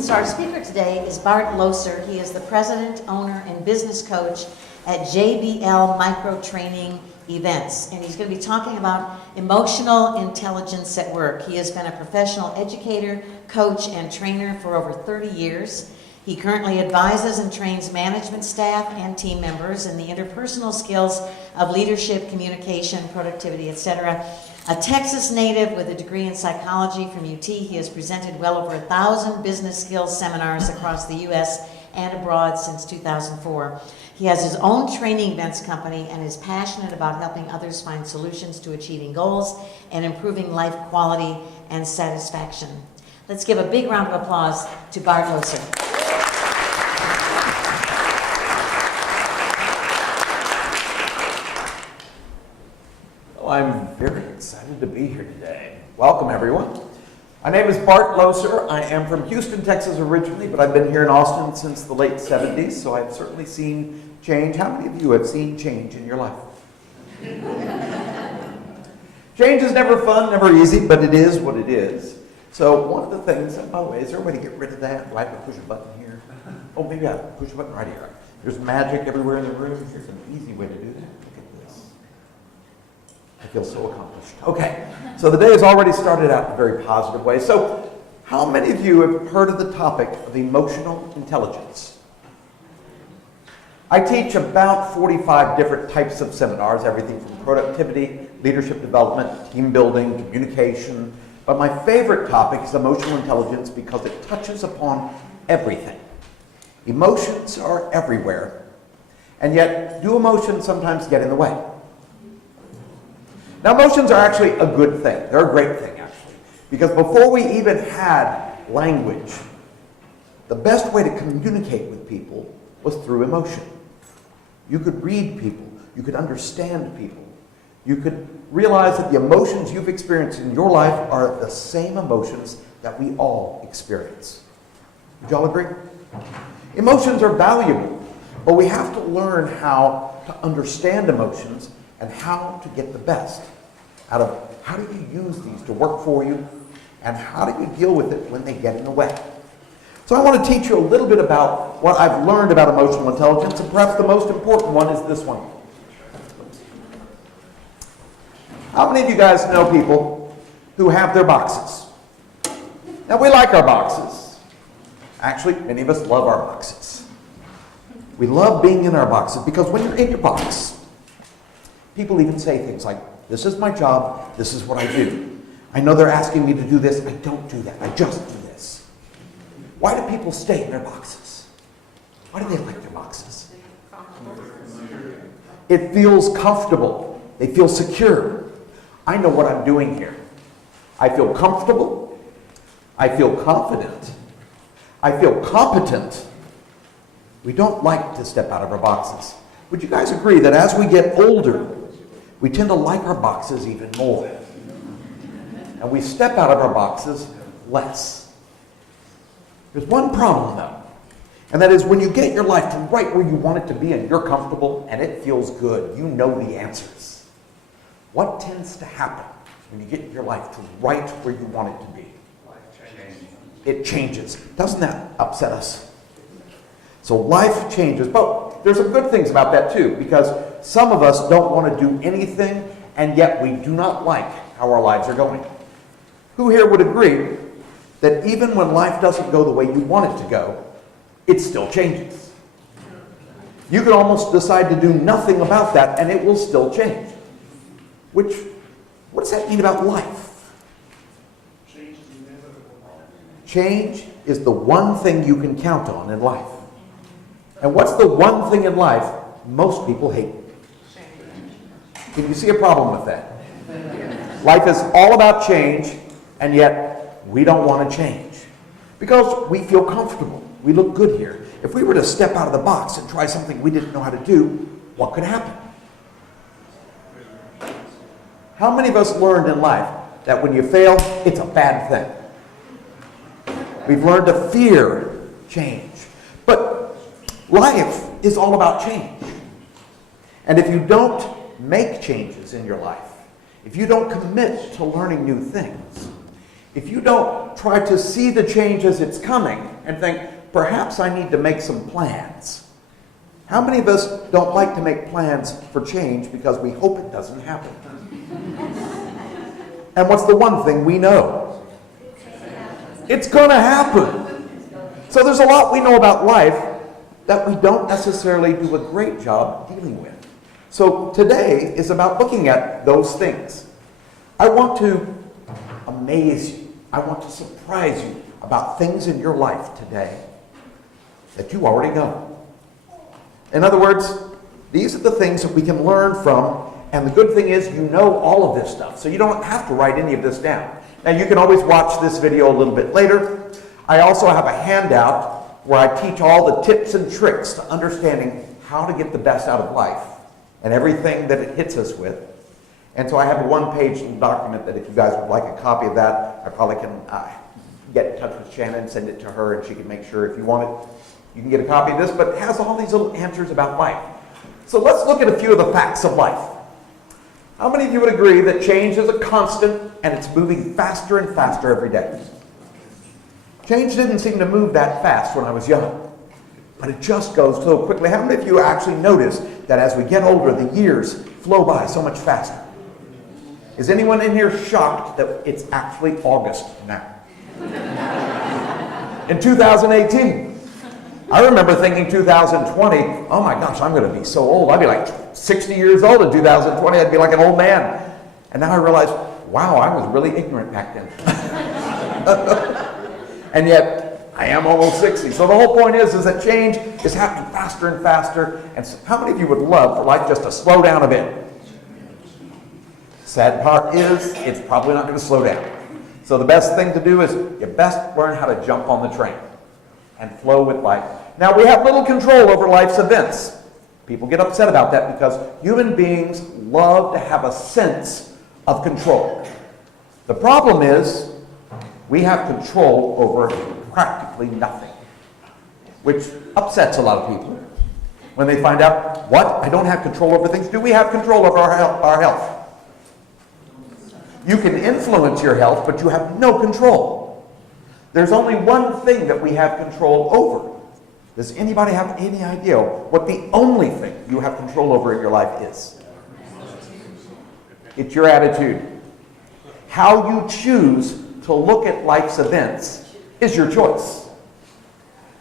So our speaker today is Bart Loeser. He is the president, owner, and business coach at JBL Micro Training Events. And he's going to be talking about emotional intelligence at work. He has been a professional educator, coach, and trainer for over 30 years. He currently advises and trains management staff and team members in the interpersonal skills of leadership, communication, productivity, etc. A Texas native with a degree in psychology from UT, he has presented well over 1,000 business skills seminars across the U.S. and abroad since 2004. He has his own training events company and is passionate about helping others find solutions to achieving goals and improving life quality and satisfaction. Let's give a big round of applause to Bart Loeser. I'm very excited to be here today. Welcome, everyone. My name is Bart Loeser. I am from Houston, Texas originally, but I've been here in Austin since the late 70s, so I've certainly seen change. How many of you have seen change in your life? Change is never fun, never easy, but it is what it is. So one of the things, and by the way, is there a way to get rid of that? Do I have to push a button here? Oh, maybe I have to push a button right here. There's magic everywhere in the room. Here's an easy way to do that. I feel so accomplished. Okay, so the day has already started out in a very positive way. So how many of you have heard of the topic of emotional intelligence? I teach about 45 different types of seminars, everything from productivity, leadership development, team building, communication. But my favorite topic is emotional intelligence because it touches upon everything. Emotions are everywhere, and yet do emotions sometimes get in the way? Now, emotions are actually a good thing. They're a great thing, actually. Because before we even had language, the best way to communicate with people was through emotion. You could read people. You could understand people. You could realize that the emotions you've experienced in your life are the same emotions that we all experience. Would y'all agree? Emotions are valuable, but we have to learn how to understand emotions and how to get the best out of how do you use these to work for you, and how do you deal with it when they get in the way. So I want to teach you a little bit about what I've learned about emotional intelligence, and perhaps the most important one is this one. How many of you guys know people who have their boxes? Now, we like our boxes. Actually, many of us love our boxes. We love being in our boxes because when you're in your box, people even say things like, this is my job, this is what I do. I know they're asking me to do this, I don't do that, I just do this. Why do people stay in their boxes? Why do they like their boxes? It feels comfortable. They feel secure. I know what I'm doing here. I feel comfortable. I feel confident. I feel competent. We don't like to step out of our boxes. Would you guys agree that as we get older, we tend to like our boxes even more? And we step out of our boxes less. There's one problem though, and that is when you get your life to right where you want it to be and you're comfortable and it feels good, you know the answers. What tends to happen when you get your life to right where you want it to be? It changes. Doesn't that upset us? So life changes, but there's some good things about that too, because some of us don't want to do anything, and yet we do not like how our lives are going. Who here would agree that even when life doesn't go the way you want it to go, it still changes? You could almost decide to do nothing about that, and it will still change. What does that mean about life? Change is the one thing you can count on in life. And what's the one thing in life most people hate? Can you see a problem with that? Life is all about change, and yet we don't want to change because we feel comfortable. We look good here. If we were to step out of the box and try something we didn't know how to do, what could happen? How many of us learned in life that when you fail, it's a bad thing? We've learned to fear change. But life is all about change. And if you don't make changes in your life, if you don't commit to learning new things, if you don't try to see the change as it's coming and think, perhaps I need to make some plans. How many of us don't like to make plans for change because we hope it doesn't happen? And what's the one thing we know? It's going to happen. So there's a lot we know about life that we don't necessarily do a great job dealing with. So today is about looking at those things. I want to amaze you. I want to surprise you about things in your life today that you already know. In other words, these are the things that we can learn from, and the good thing is you know all of this stuff, so you don't have to write any of this down. Now you can always watch this video a little bit later. I also have a handout where I teach all the tips and tricks to understanding how to get the best out of life and everything that it hits us with. And so I have a one-page document that if you guys would like a copy of that, I probably can get in touch with Shannon, send it to her, and she can make sure if you want it, you can get a copy of this, but it has all these little answers about life. So let's look at a few of the facts of life. How many of you would agree that change is a constant and it's moving faster and faster every day? Change didn't seem to move that fast when I was young, but it just goes so quickly. How many of you actually notice that as we get older, the years flow by so much faster? Is anyone in here shocked that it's actually August now? In 2018. I remember thinking 2020, oh my gosh, I'm going to be so old. I'd be like 60 years old in 2020. I'd be like an old man. And now I realize, wow, I was really ignorant back then. And yet, I am almost 60. So the whole point is that change is happening faster and faster. And so how many of you would love for life just to slow down a bit? Sad part is, it's probably not going to slow down. So the best thing to do is, you best learn how to jump on the train and flow with life. Now, we have little control over life's events. People get upset about that because human beings love to have a sense of control. The problem is, we have control over practically nothing, which upsets a lot of people when they find out, what? I don't have control over things. Do we have control over our health? You can influence your health, but you have no control. There's only one thing that we have control over. Does anybody have any idea what the only thing you have control over in your life is? It's your attitude. How you choose to look at life's events is your choice.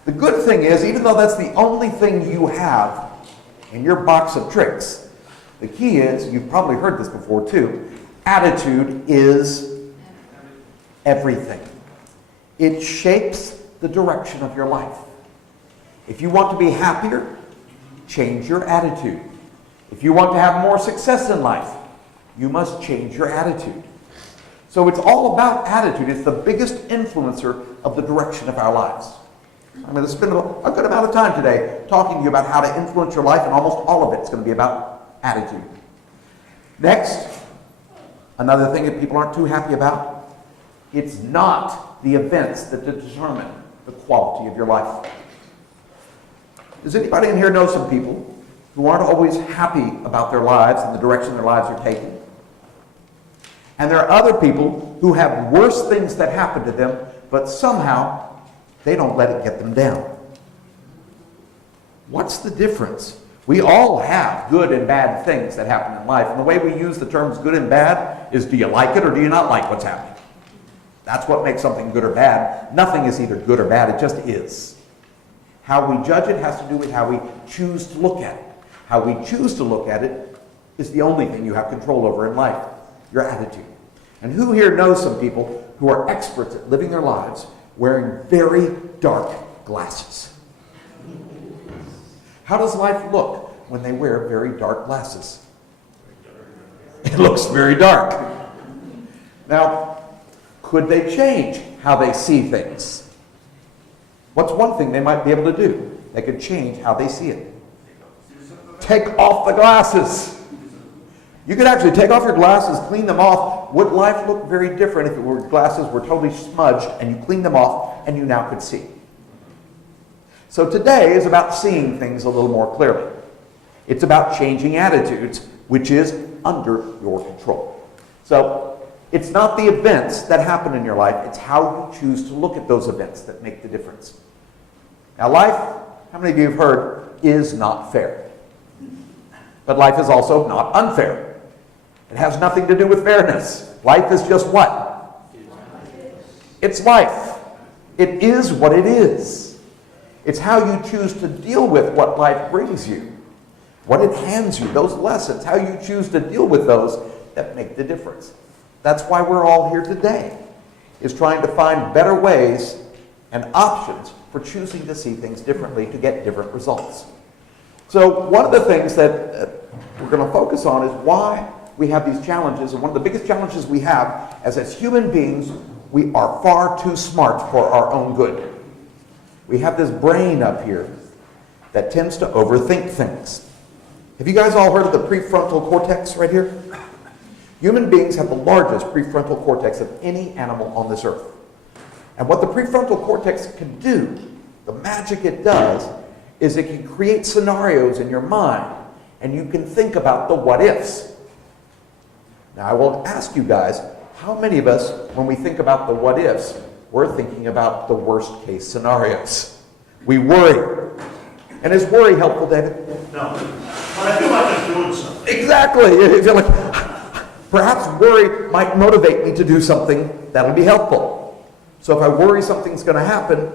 The good thing is, even though that's the only thing you have in your box of tricks, the key is, you've probably heard this before too, attitude is everything. It shapes the direction of your life. If you want to be happier, change your attitude. If you want to have more success in life, you must change your attitude. So it's all about attitude. It's the biggest influencer of the direction of our lives. I'm going to spend a good amount of time today talking to you about how to influence your life, and almost all of it's going to be about attitude. Next, another thing that people aren't too happy about, it's not the events that determine the quality of your life. Does anybody in here know some people who aren't always happy about their lives and the direction their lives are taking? And there are other people who have worse things that happen to them, but somehow they don't let it get them down. What's the difference? We all have good and bad things that happen in life. And the way we use the terms good and bad is, do you like it or do you not like what's happening? That's what makes something good or bad. Nothing is either good or bad. It just is. How we judge it has to do with how we choose to look at it. How we choose to look at it is the only thing you have control over in life, your attitude. And who here knows some people who are experts at living their lives wearing very dark glasses? How does life look when they wear very dark glasses? It looks very dark. Now, could they change how they see things? What's one thing they might be able to do? They could change how they see it. Take off the glasses. You could actually take off your glasses, clean them off. Would life look very different if glasses were totally smudged and you cleaned them off and you now could see? So today is about seeing things a little more clearly. It's about changing attitudes, which is under your control. So it's not the events that happen in your life, it's how you choose to look at those events that make the difference. Now life, how many of you have heard, is not fair. But life is also not unfair. It has nothing to do with fairness. Life is just what? It's life. It is what it is. It's how you choose to deal with what life brings you, what it hands you, those lessons, how you choose to deal with those that make the difference. That's why we're all here today, is trying to find better ways and options for choosing to see things differently to get different results. So one of the things that we're going to focus on is why we have these challenges. And one of the biggest challenges we have is as human beings, we are far too smart for our own good. We have this brain up here that tends to overthink things. Have you guys all heard of the prefrontal cortex right here? Human beings have the largest prefrontal cortex of any animal on this earth. And what the prefrontal cortex can do, the magic it does, is it can create scenarios in your mind, and you can think about the what-ifs. Now, I will ask you guys, how many of us, when we think about the what-ifs, we're thinking about the worst-case scenarios? We worry. And is worry helpful, David? No. But I feel like I'm doing something. Exactly. You feel like, perhaps worry might motivate me to do something that'll be helpful. So if I worry something's going to happen,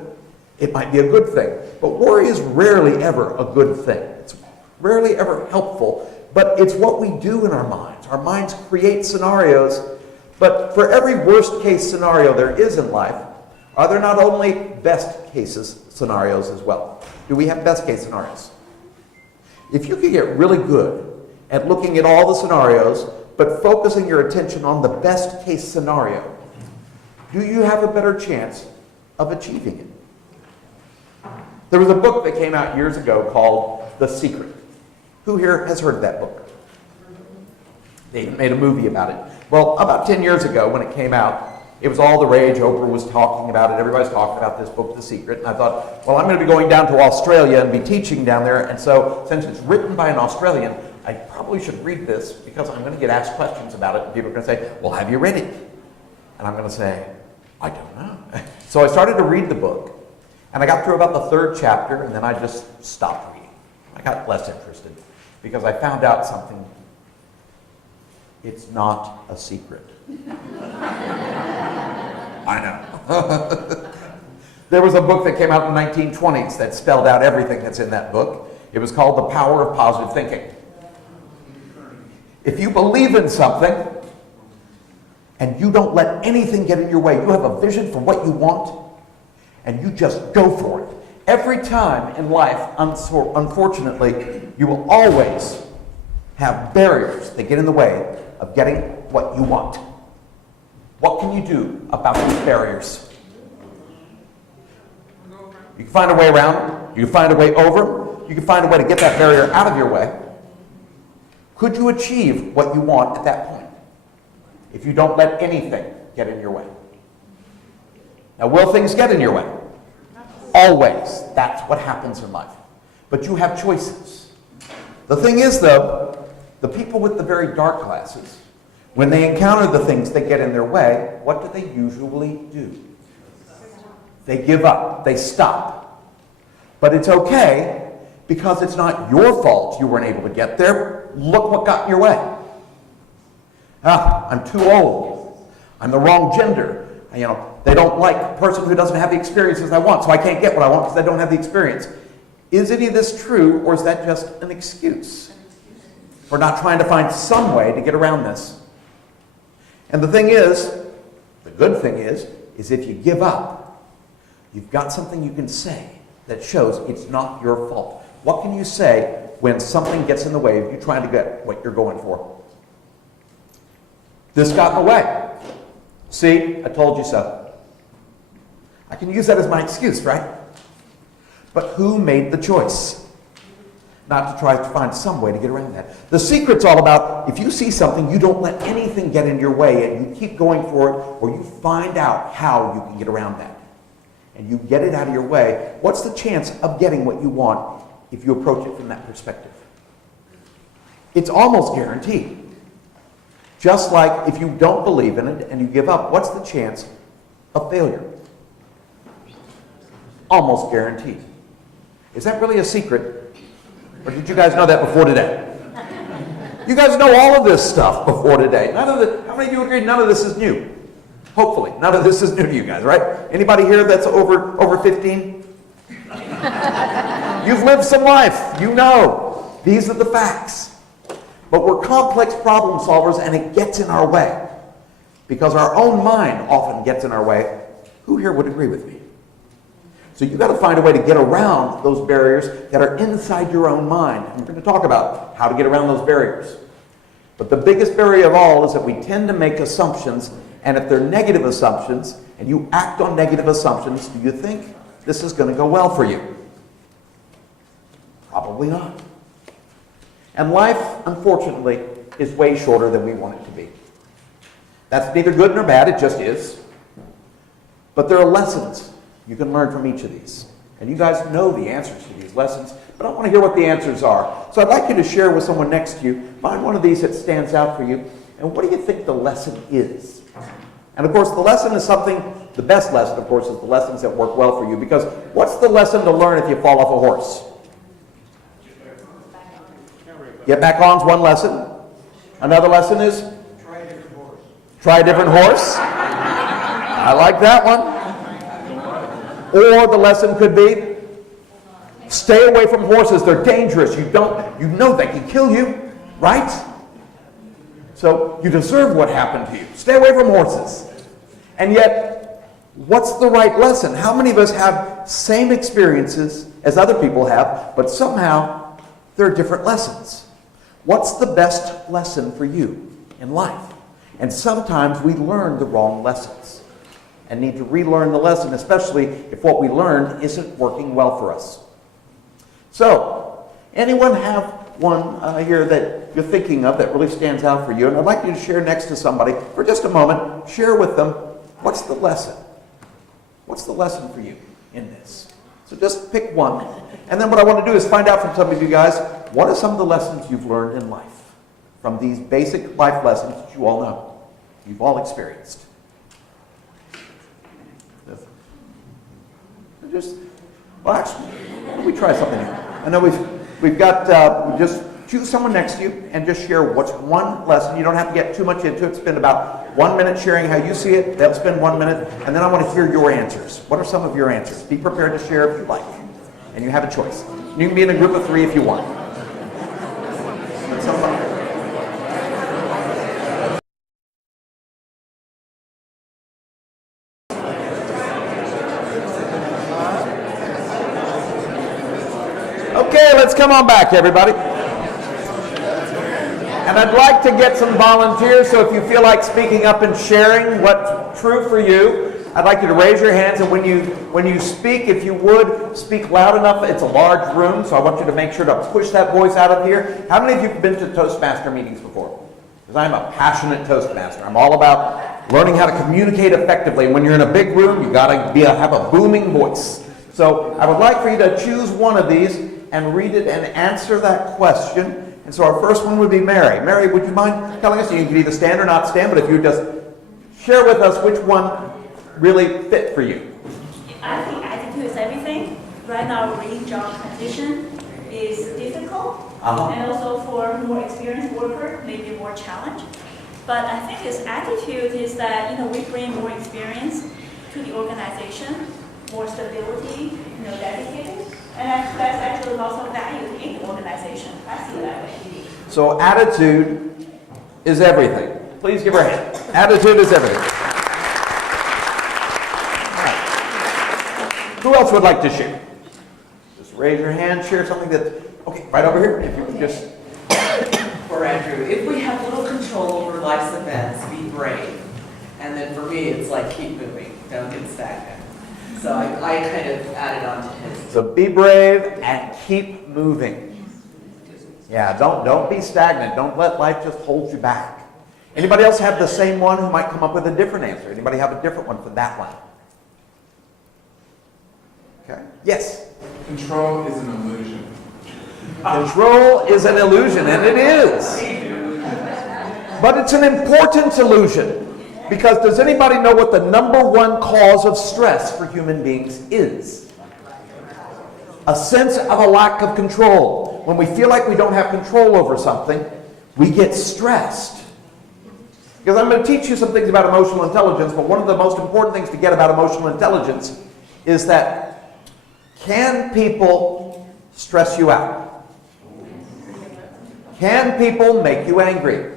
it might be a good thing. But worry is rarely ever a good thing. It's rarely ever helpful, but it's what we do in our minds. Our minds create scenarios, but for every worst case scenario there is in life, are there not only best cases scenarios as well? Do we have best case scenarios? If you could get really good at looking at all the scenarios, but focusing your attention on the best case scenario, do you have a better chance of achieving it? There was a book that came out years ago called The Secret. Who here has heard of that book? They made a movie about it. Well, about 10 years ago when it came out, it was all the rage. Oprah was talking about it. Everybody's talking about this book, The Secret. And I thought, well, I'm going to be going down to Australia and be teaching down there. And so since it's written by an Australian, I probably should read this because I'm going to get asked questions about it. And people are going to say, well, have you read it? And I'm going to say, I don't know. So I started to read the book. And I got through about the third chapter, and then I just stopped reading. I got less interested because I found out something. It's not a secret. I know. There was a book that came out in the 1920s that spelled out everything that's in that book. It was called The Power of Positive Thinking. If you believe in something and you don't let anything get in your way, you have a vision for what you want, and you just go for it. Every time in life, unfortunately, you will always have barriers that get in the way of getting what you want. What can you do about these barriers? You can find a way around them. You can find a way over them. You can find a way to get that barrier out of your way. Could you achieve what you want at that point if you don't let anything get in your way? Now, will things get in your way? Always. That's what happens in life. But you have choices. The thing is, though, the people with the very dark glasses, when they encounter the things that get in their way, what do they usually do? They give up. They stop. But it's okay because it's not your fault you weren't able to get there. Look what got in your way. I'm too old. I'm the wrong gender. They don't like a person who doesn't have the experiences I want, so I can't get what I want because I don't have the experience. Is any of this true, or is that just an excuse for not trying to find some way to get around this? And the thing is, the good thing is if you give up, you've got something you can say that shows it's not your fault. What can you say when something gets in the way of you trying to get what you're going for? This got in the way. See, I told you so. I can use that as my excuse, right? But who made the choice? Not to try to find some way to get around that. The secret's all about, if you see something, you don't let anything get in your way, and you keep going for it, or you find out how you can get around that. And you get it out of your way. What's the chance of getting what you want if you approach it from that perspective? It's almost guaranteed. Just like if you don't believe in it and you give up, what's the chance of failure? Almost guaranteed. Is that really a secret? Or did you guys know that before today? You guys know all of this stuff before today. How many of you agree none of this is new? Hopefully, none of this is new to you guys, right? Anybody here that's over 15? You've lived some life. You know. These are the facts. But we're complex problem solvers, and it gets in our way. Because our own mind often gets in our way. Who here would agree with me? So you've got to find a way to get around those barriers that are inside your own mind. And we're going to talk about how to get around those barriers. But the biggest barrier of all is that we tend to make assumptions, and if they're negative assumptions, and you act on negative assumptions, do you think this is going to go well for you? Probably not. And life, unfortunately, is way shorter than we want it to be. That's neither good nor bad, it just is. But there are lessons you can learn from each of these. And you guys know the answers to these lessons, but I want to hear what the answers are. So I'd like you to share with someone next to you. Find one of these that stands out for you. And what do you think the lesson is? And of course, the lesson is something, the best lesson, of course, is the lessons that work well for you. Because what's the lesson to learn if you fall off a horse? Get back on's one lesson. Another lesson is? Try a different horse. Try a different horse. I like that one. Or the lesson could be, stay away from horses. They're dangerous. You know they can kill you, right? So you deserve what happened to you. Stay away from horses. And yet, what's the right lesson? How many of us have same experiences as other people have, but somehow there are different lessons? What's the best lesson for you in life? And sometimes we learn the wrong lessons and need to relearn the lesson, especially if what we learned isn't working well for us. So, anyone have one here that you're thinking of that really stands out for you? And I'd like you to share next to somebody for just a moment. Share with them, what's the lesson? What's the lesson for you in this? So just pick one. And then what I want to do is find out from some of you guys, what are some of the lessons you've learned in life? From these basic life lessons that you all know, you've all experienced. Well, actually, why don't we try something here? I know we've got, just choose someone next to you and just share what's one lesson. You don't have to get too much into it. Spend about 1 minute sharing how you see it. They'll spend 1 minute, and then I want to hear your answers. What are some of your answers? Be prepared to share if you like. And you have a choice. You can be in a group of 3 if you want. Okay, let's come on back, everybody. And I'd like to get some volunteers, so if you feel like speaking up and sharing what's true for you, I'd like you to raise your hands, and when you speak, if you would, speak loud enough. It's a large room, so I want you to make sure to push that voice out of here. How many of you have been to Toastmaster meetings before? Because I'm a passionate Toastmaster. I'm all about learning how to communicate effectively. When you're in a big room, you got to have a booming voice. So I would like for you to choose one of these and read it and answer that question. And so our first one would be Mary. Mary, would you mind telling us? You can either stand or not stand, but if you would just share with us which one really fit for you. I think attitude is everything. Right now, reading job transition is difficult, and also for more experienced worker, maybe more challenge. But I think this attitude is that we bring more experience to the organization, more stability, dedicated, and that's actually lots of value in the organization. I see it that way. So attitude is everything. Please give her a hand. Attitude is everything. Who else would like to share? Just raise your hand, share something that, okay, right over here. If you could just, For Andrew, if we have little control over life's events, be brave. And then for me, it's like keep moving, don't get stagnant. So I kind of added on to his. so be brave and keep moving. Yeah, don't be stagnant. Don't let life just hold you back. Anybody else have the same one who might come up with a different answer? Anybody have a different one for that one? Okay. Yes. Control is an illusion. Control is an illusion, and it is. But it's an important illusion. Because does anybody know what the number one cause of stress for human beings is? A sense of a lack of control. When we feel like we don't have control over something, we get stressed. Because I'm going to teach you some things about emotional intelligence, but one of the most important things to get about emotional intelligence is that can people stress you out? Can people make you angry?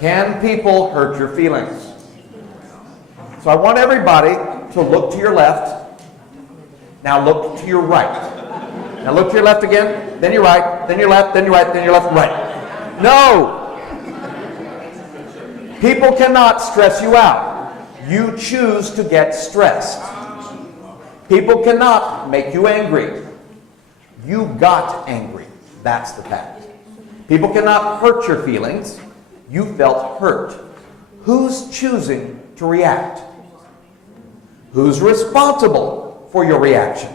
Can people hurt your feelings? So I want everybody to look to your left. Now look to your right. Now look to your left again, then your right, then your left, then your right, then your left and right. No! People cannot stress you out. You choose to get stressed. People cannot make you angry. You got angry. That's the fact. People cannot hurt your feelings. You felt hurt. Who's choosing to react? Who's responsible for your reaction?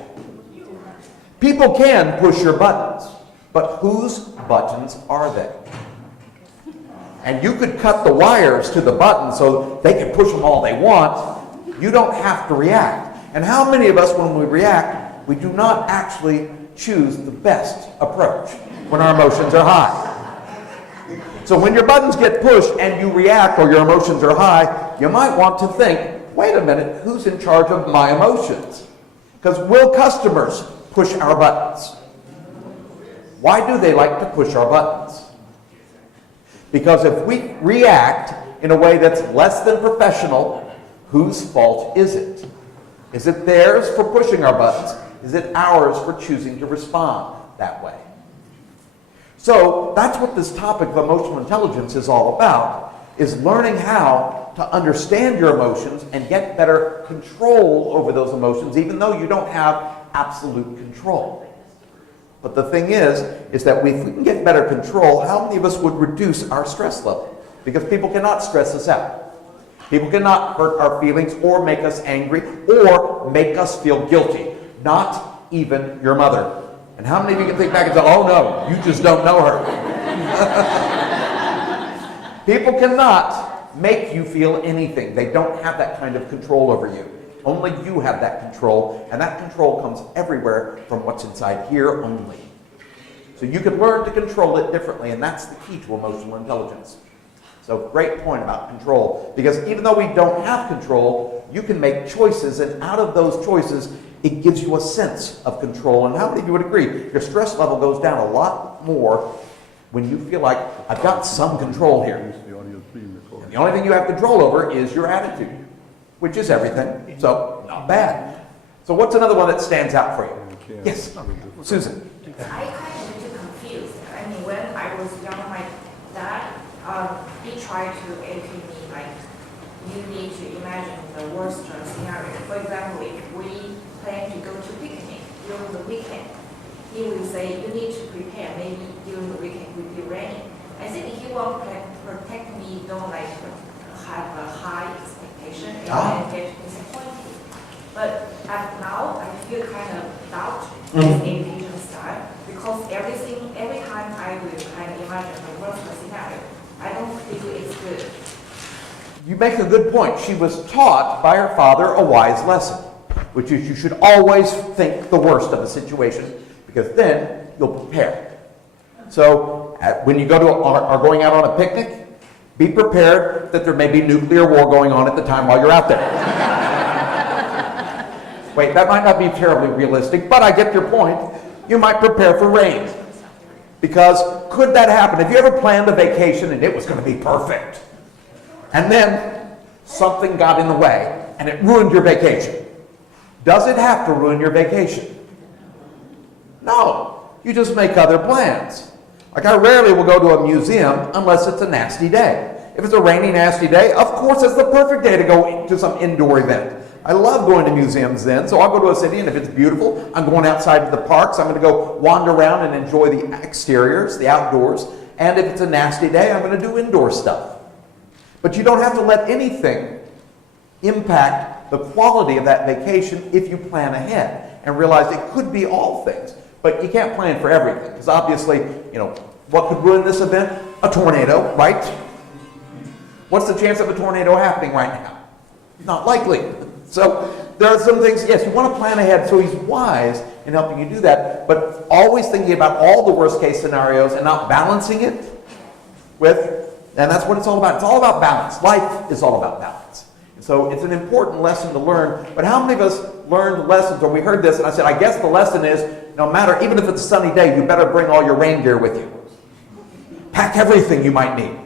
People can push your buttons, but whose buttons are they? And you could cut the wires to the buttons so they can push them all they want. You don't have to react. And how many of us, when we react, we do not actually choose the best approach when our emotions are high? So when your buttons get pushed and you react or your emotions are high, you might want to think, wait a minute, who's in charge of my emotions? Because will customers push our buttons? Why do they like to push our buttons? Because if we react in a way that's less than professional, whose fault is it? Is it theirs for pushing our buttons? Is it ours for choosing to respond that way? So that's what this topic of emotional intelligence is all about, is learning how to understand your emotions and get better control over those emotions, even though you don't have absolute control. But the thing is that if we can get better control, how many of us would reduce our stress level? Because people cannot stress us out. People cannot hurt our feelings or make us angry or make us feel guilty. Not even your mother. And how many of you can think back and say, oh no, you just don't know her. People cannot make you feel anything. They don't have that kind of control over you. Only you have that control, and that control comes everywhere from what's inside here only. So you can learn to control it differently, and that's the key to emotional intelligence. So great point about control, because even though we don't have control, you can make choices, and out of those choices, it gives you a sense of control. And how many of you would agree? Your stress level goes down a lot more when you feel like, I've got some control here. And the only thing you have control over is your attitude, which is everything. So, not bad. So what's another one that stands out for you? Yes, Susan. I kind of get confused. I mean, when I was young, my dad, he tried to educate me, like, you need to imagine the worst scenario. For example, if we plan to go to picnic during the weekend, he will say, you need to prepare. Maybe during the weekend it will be raining. I think he will protect me, don't like have a high expectation and get disappointed. But now I feel kind of doubt his education style, because every time I will kind of imagine the worst scenario, I don't think it's good. You make a good point. She was taught by her father a wise lesson, which is you should always think the worst of a situation, because then you'll prepare. So when you go to are going out on a picnic, be prepared that there may be nuclear war going on at the time while you're out there. Wait, that might not be terribly realistic, but I get your point. You might prepare for rain. Because could that happen? Have you ever planned a vacation and it was going to be perfect? And then something got in the way and it ruined your vacation. Does it have to ruin your vacation? No, you just make other plans. Like I rarely will go to a museum unless it's a nasty day. If it's a rainy, nasty day, of course it's the perfect day to go to some indoor event. I love going to museums then, so I'll go to a city and if it's beautiful, I'm going outside to the parks. I'm going to go wander around and enjoy the exteriors, the outdoors. And if it's a nasty day, I'm going to do indoor stuff. But you don't have to let anything impact the quality of that vacation if you plan ahead and realize it could be all things. But you can't plan for everything because obviously, what could ruin this event? A tornado, right? What's the chance of a tornado happening right now? Not likely. So there are some things, yes, you want to plan ahead, so he's wise in helping you do that, but always thinking about all the worst case scenarios and not balancing it with, and that's what it's all about. It's all about balance. Life is all about balance. So it's an important lesson to learn, but how many of us learned lessons, or we heard this, and I said, I guess the lesson is, no matter, even if it's a sunny day, you better bring all your rain gear with you. Pack everything you might need.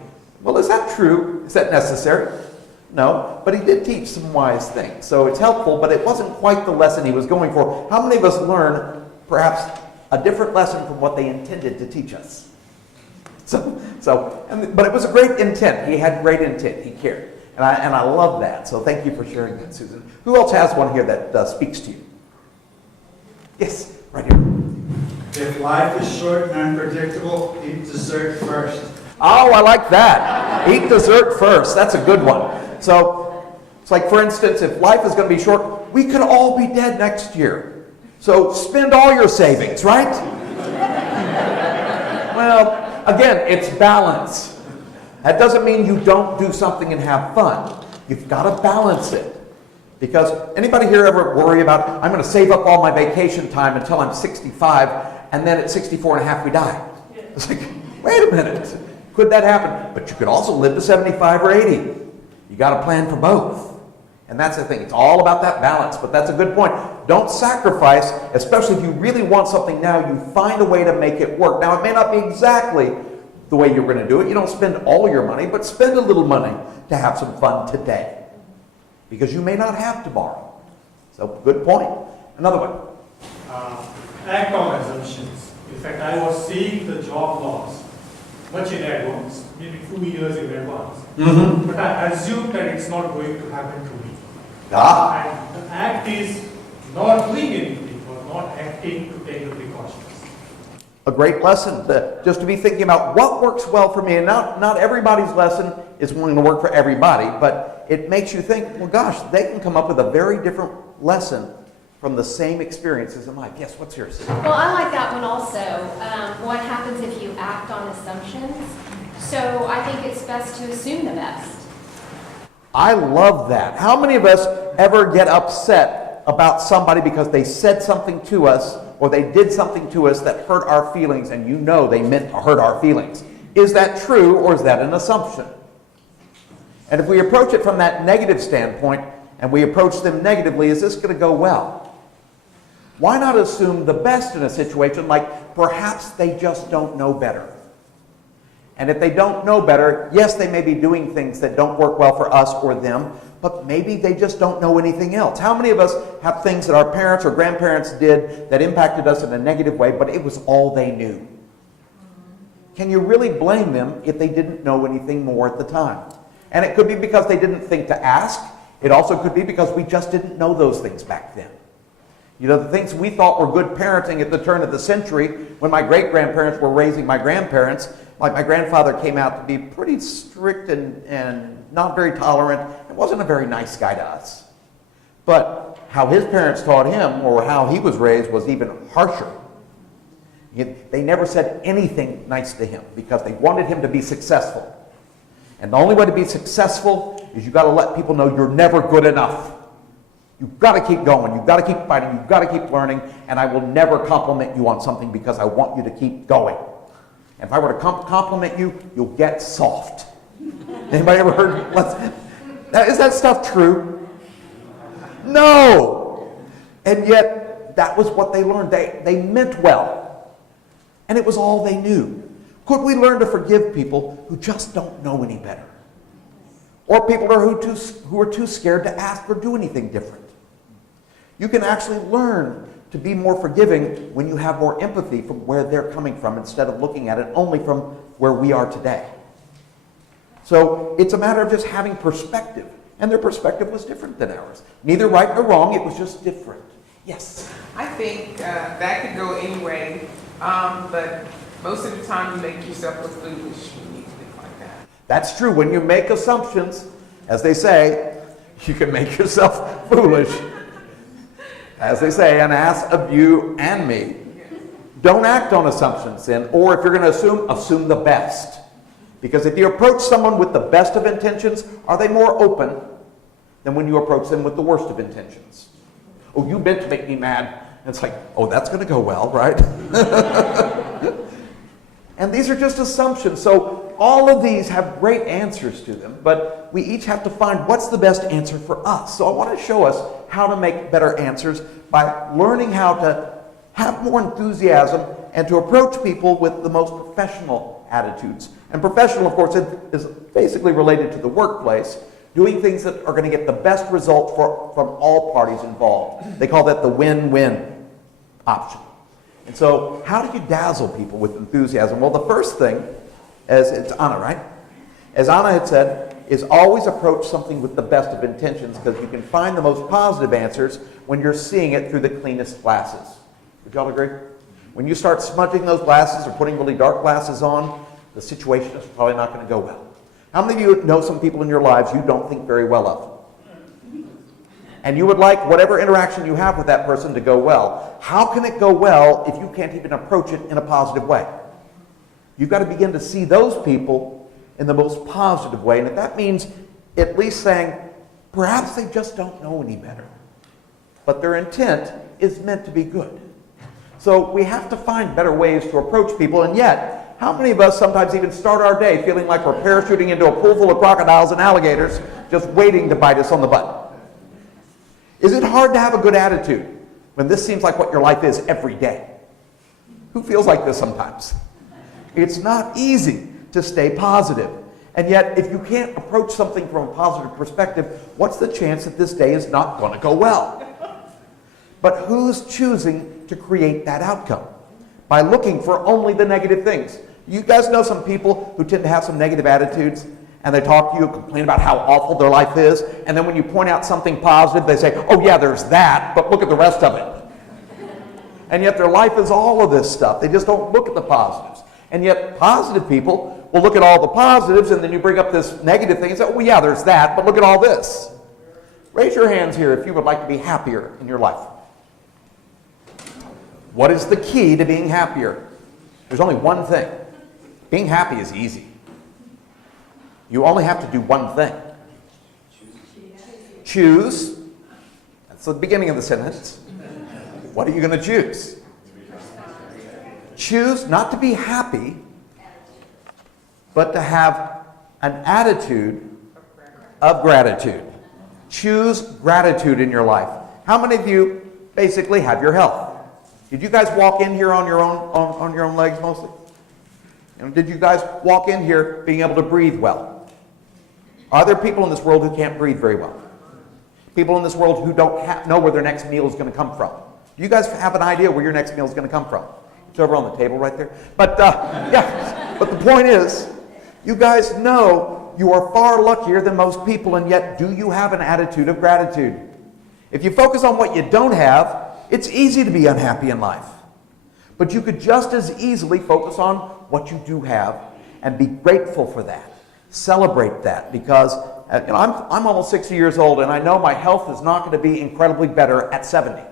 Well, is that true? Is that necessary? No, but he did teach some wise things. So it's helpful, but it wasn't quite the lesson he was going for. How many of us learn perhaps a different lesson from what they intended to teach us? But it was a great intent. He had great intent. He cared. And I love that. So thank you for sharing that, Susan. Who else has one here that speaks to you? Yes, right here. If life is short and unpredictable, eat dessert first. Oh, I like that. Eat dessert first. That's a good one. So it's like, for instance, if life is going to be short, we could all be dead next year. So spend all your savings, right? Well, again, it's balance. That doesn't mean you don't do something and have fun. You've got to balance it. Because anybody here ever worry about, I'm going to save up all my vacation time until I'm 65, and then at 64 and a half we die? It's like, wait a minute. Could that happen? But you could also live to 75 or 80. You got to plan for both. And that's the thing. It's all about that balance. But that's a good point. Don't sacrifice, especially if you really want something now, you find a way to make it work. Now, it may not be exactly the way you're going to do it. You don't spend all your money, but spend a little money to have some fun today. Because you may not have tomorrow. So, good point. Another one. Act on assumptions. In fact, I was seeing the job loss much in advance, maybe 2 years in advance. Mm-hmm. But I assume that it's not going to happen to me. Ah. And the act is not doing anything or not acting to take the precautions. A great lesson, just to be thinking about what works well for me. And not everybody's lesson is going to work for everybody, but it makes you think, well, gosh, they can come up with a very different lesson from the same experiences in life. Yes, what's yours? Well, I like that one also. What happens if you act on assumptions? So I think it's best to assume the best. I love that. How many of us ever get upset about somebody because they said something to us or they did something to us that hurt our feelings, and you know they meant to hurt our feelings? Is that true, or is that an assumption? And if we approach it from that negative standpoint and we approach them negatively, is this going to go well? Why not assume the best in a situation, like perhaps they just don't know better? And if they don't know better, yes, they may be doing things that don't work well for us or them, but maybe they just don't know anything else. How many of us have things that our parents or grandparents did that impacted us in a negative way, but it was all they knew? Can you really blame them if they didn't know anything more at the time? And it could be because they didn't think to ask. It also could be because we just didn't know those things back then. You know, the things we thought were good parenting at the turn of the century, when my great-grandparents were raising my grandparents, like my grandfather came out to be pretty strict and not very tolerant, and wasn't a very nice guy to us. But how his parents taught him, or how he was raised, was even harsher. They never said anything nice to him because they wanted him to be successful. And the only way to be successful is you've got to let people know you're never good enough. You've got to keep going. You've got to keep fighting. You've got to keep learning. And I will never compliment you on something because I want you to keep going. And if I were to compliment you, you'll get soft. Anybody ever heard? Is that stuff true? No. And yet, that was what they learned. They meant well. And it was all they knew. Could we learn to forgive people who just don't know any better? Or people who are too scared to ask or do anything different? You can actually learn to be more forgiving when you have more empathy from where they're coming from instead of looking at it only from where we are today. So it's a matter of just having perspective. And their perspective was different than ours. Neither right nor wrong, it was just different. Yes? I think that could go any way, but most of the time you make yourself look foolish when you think like that. That's true. When you make assumptions, as they say, you can make yourself foolish. As they say, an ass of you and me. Don't act on assumptions then, or if you're going to assume the best. Because if you approach someone with the best of intentions, are they more open than when you approach them with the worst of intentions? Oh, you meant to make me mad. And it's like, oh, that's going to go well, right? And these are just assumptions. So all of these have great answers to them, but we each have to find what's the best answer for us. So I want to show us how to make better answers by learning how to have more enthusiasm and to approach people with the most professional attitudes. And professional, of course, is basically related to the workplace, doing things that are going to get the best result from all parties involved. They call that the win-win option. And so how do you dazzle people with enthusiasm? Well, the first thing, as it's Anna, right? As Anna had said, is always approach something with the best of intentions, because you can find the most positive answers when you're seeing it through the cleanest glasses. Would y'all agree? When you start smudging those glasses or putting really dark glasses on, the situation is probably not going to go well. How many of you know some people in your lives you don't think very well of? And you would like whatever interaction you have with that person to go well. How can it go well if you can't even approach it in a positive way? You've got to begin to see those people in the most positive way. And if that means at least saying, perhaps they just don't know any better, but their intent is meant to be good. So we have to find better ways to approach people, and yet, how many of us sometimes even start our day feeling like we're parachuting into a pool full of crocodiles and alligators just waiting to bite us on the butt? Is it hard to have a good attitude when this seems like what your life is every day? Who feels like this sometimes? It's not easy to stay positive. And yet, if you can't approach something from a positive perspective, what's the chance that this day is not going to go well? But who's choosing to create that outcome? By looking for only the negative things. You guys know some people who tend to have some negative attitudes, and they talk to you and complain about how awful their life is, and then when you point out something positive, they say, oh yeah, there's that, but look at the rest of it. And yet their life is all of this stuff. They just don't look at the positives. And yet positive people will look at all the positives, and then you bring up this negative thing and say, oh yeah, there's that, but look at all this. Raise your hands here if you would like to be happier in your life. What is the key to being happier? There's only one thing. Being happy is easy. You only have to do one thing. Choose. That's the beginning of the sentence. What are you going to choose? Choose not to be happy, but to have an attitude of gratitude. Choose gratitude in your life. How many of you basically have your health? Did you guys walk in here on your own legs mostly? Did you guys walk in here being able to breathe well? Are there people in this world who can't breathe very well? People in this world who don't know where their next meal is going to come from? Do you guys have an idea where your next meal is going to come from? It's over on the table right there. But yeah, but the point is, you guys know you are far luckier than most people, and yet do you have an attitude of gratitude? If you focus on what you don't have, it's easy to be unhappy in life. But you could just as easily focus on what you do have and be grateful for that. Celebrate that, because I'm almost 60 years old, and I know my health is not going to be incredibly better at 70.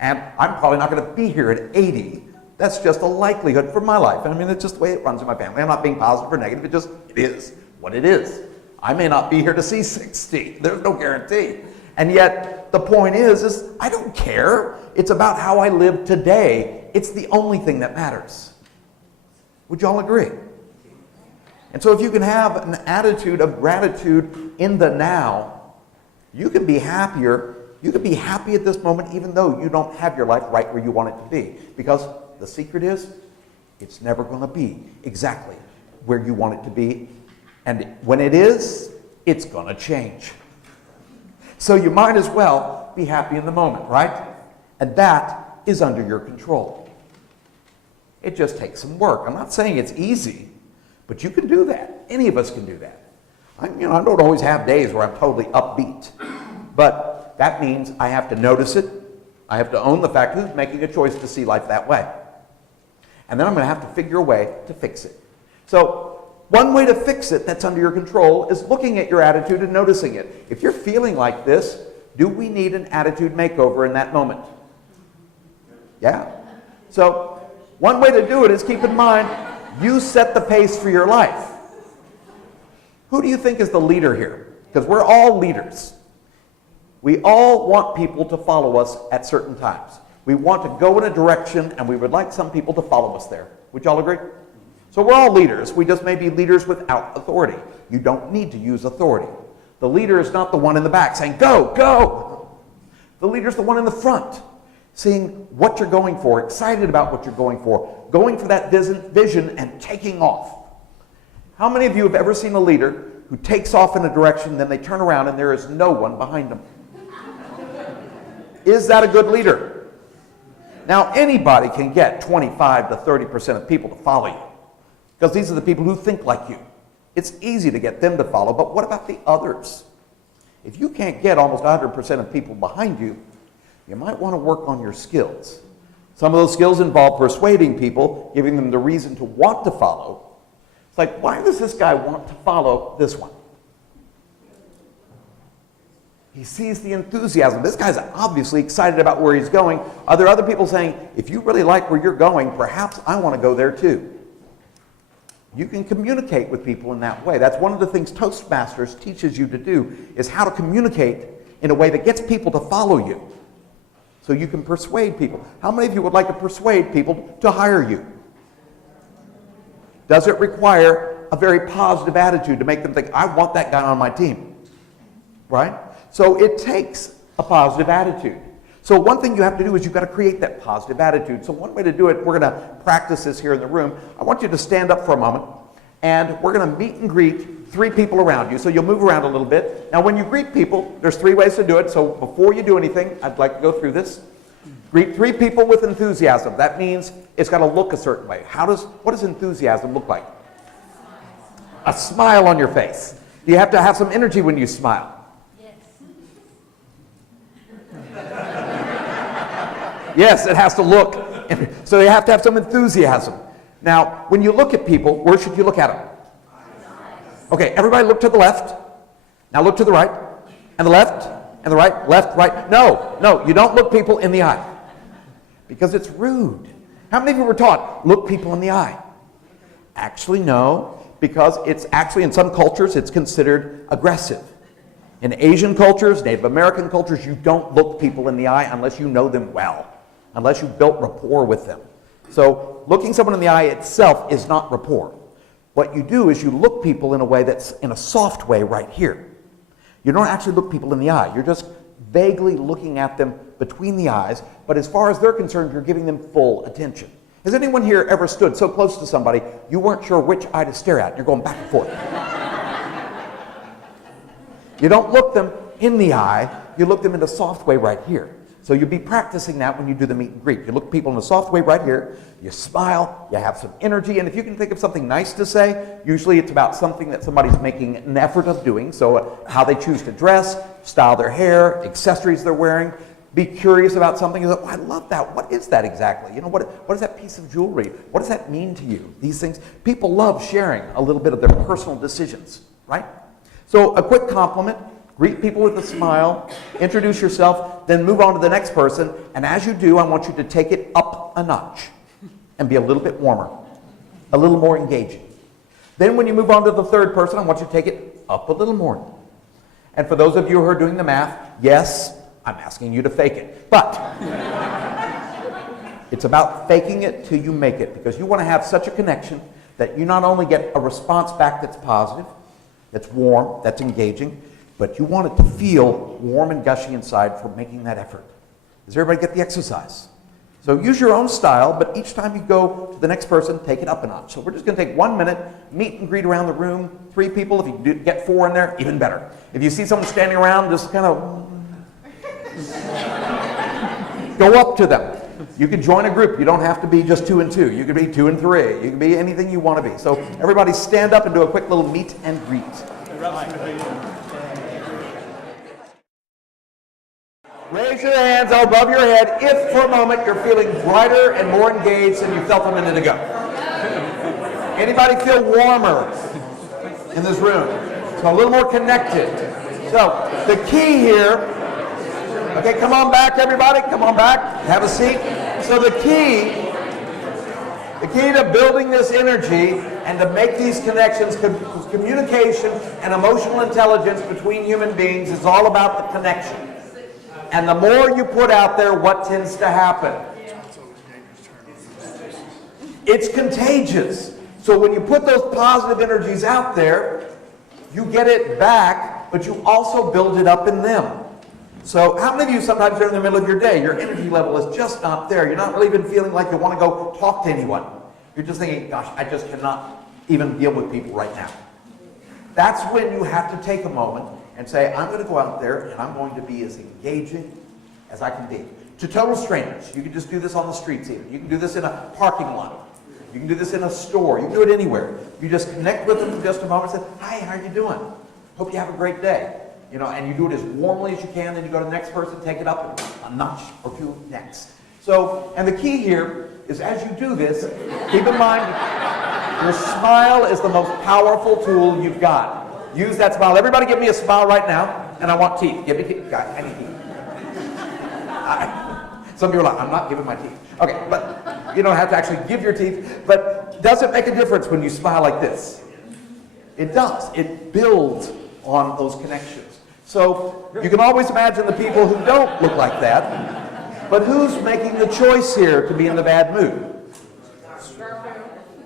And I'm probably not going to be here at 80. That's just a likelihood for my life. I mean, it's just the way it runs in my family. I'm not being positive or negative. It is what it is. I may not be here to see 60. There's no guarantee. And yet, the point is I don't care. It's about how I live today. It's the only thing that matters. Would you all agree? And so if you can have an attitude of gratitude in the now, you can be happier. You can be happy at this moment even though you don't have your life right where you want it to be. Because the secret is, it's never going to be exactly where you want it to be. And when it is, it's going to change. So you might as well be happy in the moment, right? And that is under your control. It just takes some work. I'm not saying it's easy, but you can do that. Any of us can do that. I don't always have days where I'm totally upbeat, but that means I have to notice it. I have to own the fact who's making a choice to see life that way. And then I'm going to have to figure a way to fix it. So one way to fix it that's under your control is looking at your attitude and noticing it. If you're feeling like this, do we need an attitude makeover in that moment? Yeah. So one way to do it is keep in mind, you set the pace for your life. Who do you think is the leader here? Because we're all leaders. We all want people to follow us at certain times. We want to go in a direction, and we would like some people to follow us there. Would you all agree? So we're all leaders. We just may be leaders without authority. You don't need to use authority. The leader is not the one in the back saying, go, go. The leader is the one in the front, seeing what you're going for, excited about what you're going for that vision and taking off. How many of you have ever seen a leader who takes off in a direction, then they turn around and there is no one behind them? Is that a good leader? Now, anybody can get 25 to 30% of people to follow you, because these are the people who think like you. It's easy to get them to follow, but what about the others? If you can't get almost 100% of people behind you, you might want to work on your skills. Some of those skills involve persuading people, giving them the reason to want to follow. It's like, why does this guy want to follow this one? He sees the enthusiasm. This guy's obviously excited about where he's going. Are there other people saying, if you really like where you're going, perhaps I want to go there too? You can communicate with people in that way. That's one of the things Toastmasters teaches you to do, is how to communicate in a way that gets people to follow you. So you can persuade people. How many of you would like to persuade people to hire you? Does it require a very positive attitude to make them think, I want that guy on my team? Right? So it takes a positive attitude. So one thing you have to do is you've got to create that positive attitude. So one way to do it, we're going to practice this here in the room. I want you to stand up for a moment, and we're going to meet and greet 3 people around you. So you'll move around a little bit. Now when you greet people, there's 3 ways to do it. So before you do anything, I'd like to go through this. Greet 3 people with enthusiasm. That means it's got to look a certain way. What does enthusiasm look like? A smile on your face. You have to have some energy when you smile. Yes, it has to look. So you have to have some enthusiasm. Now, when you look at people, where should you look at them? Okay, everybody look to the left. Now look to the right. And the left. And the right. Left, right. No, you don't look people in the eye. Because it's rude. How many of you were taught, look people in the eye? Actually, no. Because it's actually, in some cultures, it's considered aggressive. In Asian cultures, Native American cultures, you don't look people in the eye unless you know them well. Unless you've built rapport with them. So looking someone in the eye itself is not rapport. What you do is you look people in a way that's in a soft way right here. You don't actually look people in the eye. You're just vaguely looking at them between the eyes, but as far as they're concerned, you're giving them full attention. Has anyone here ever stood so close to somebody you weren't sure which eye to stare at? You're going back and forth. You don't look them in the eye, you look them in a soft way right here. So you'll be practicing that when you do the meet and greet. You look people in a soft way right here, you smile, you have some energy, and if you can think of something nice to say, usually it's about something that somebody's making an effort of doing, so how they choose to dress, style their hair, accessories they're wearing. Be curious about something. Oh, I love that. What is that exactly? You know, what is that piece of jewelry? What does that mean to you? These things. People love sharing a little bit of their personal decisions, right? So a quick compliment. Greet people with a smile, introduce yourself, then move on to the next person, and as you do, I want you to take it up a notch and be a little bit warmer, a little more engaging. Then when you move on to the third person, I want you to take it up a little more. And for those of you who are doing the math, yes, I'm asking you to fake it, but it's about faking it till you make it, because you want to have such a connection that you not only get a response back that's positive, that's warm, that's engaging, but you want it to feel warm and gushy inside for making that effort. Does everybody get the exercise? So use your own style, but each time you go to the next person, take it up a notch. So we're just going to take 1 minute, meet and greet around the room, 3 people. If you do get 4 in there, even better. If you see someone standing around, just kind of... Go up to them. You can join a group. You don't have to be just 2 and 2. You can be 2 and 3. You can be anything you want to be. So everybody stand up and do a quick little meet and greet. Raise your hands above your head if for a moment you're feeling brighter and more engaged than you felt a minute ago. Anybody feel warmer in this room? So a little more connected. So the key here, okay, come on back everybody, come on back, have a seat. So the key to building this energy and to make these connections, communication and emotional intelligence between human beings is all about the connection. And the more you put out there, what tends to happen? It's contagious. So when you put those positive energies out there, you get it back, but you also build it up in them. So how many of you sometimes are in the middle of your day, your energy level is just not there. You're not really even feeling like you want to go talk to anyone. You're just thinking, gosh, I just cannot even deal with people right now. That's when you have to take a moment and say, I'm going to go out there and I'm going to be as engaging as I can be. To total strangers. You can just do this on the streets even. You can do this in a parking lot. You can do this in a store. You can do it anywhere. You just connect with them for just a moment and say, hi, how are you doing? Hope you have a great day. You know, and you do it as warmly as you can, then you go to the next person, take it up a notch or two next. So, and the key here is as you do this, keep in mind, your smile is the most powerful tool you've got. Use that smile. Everybody give me a smile right now, and I want teeth. Give me teeth. I need teeth. Some people are like, I'm not giving my teeth. Okay, but you don't have to actually give your teeth. But does it make a difference when you smile like this? It does. It builds on those connections. So you can always imagine the people who don't look like that. But who's making the choice here to be in the bad mood?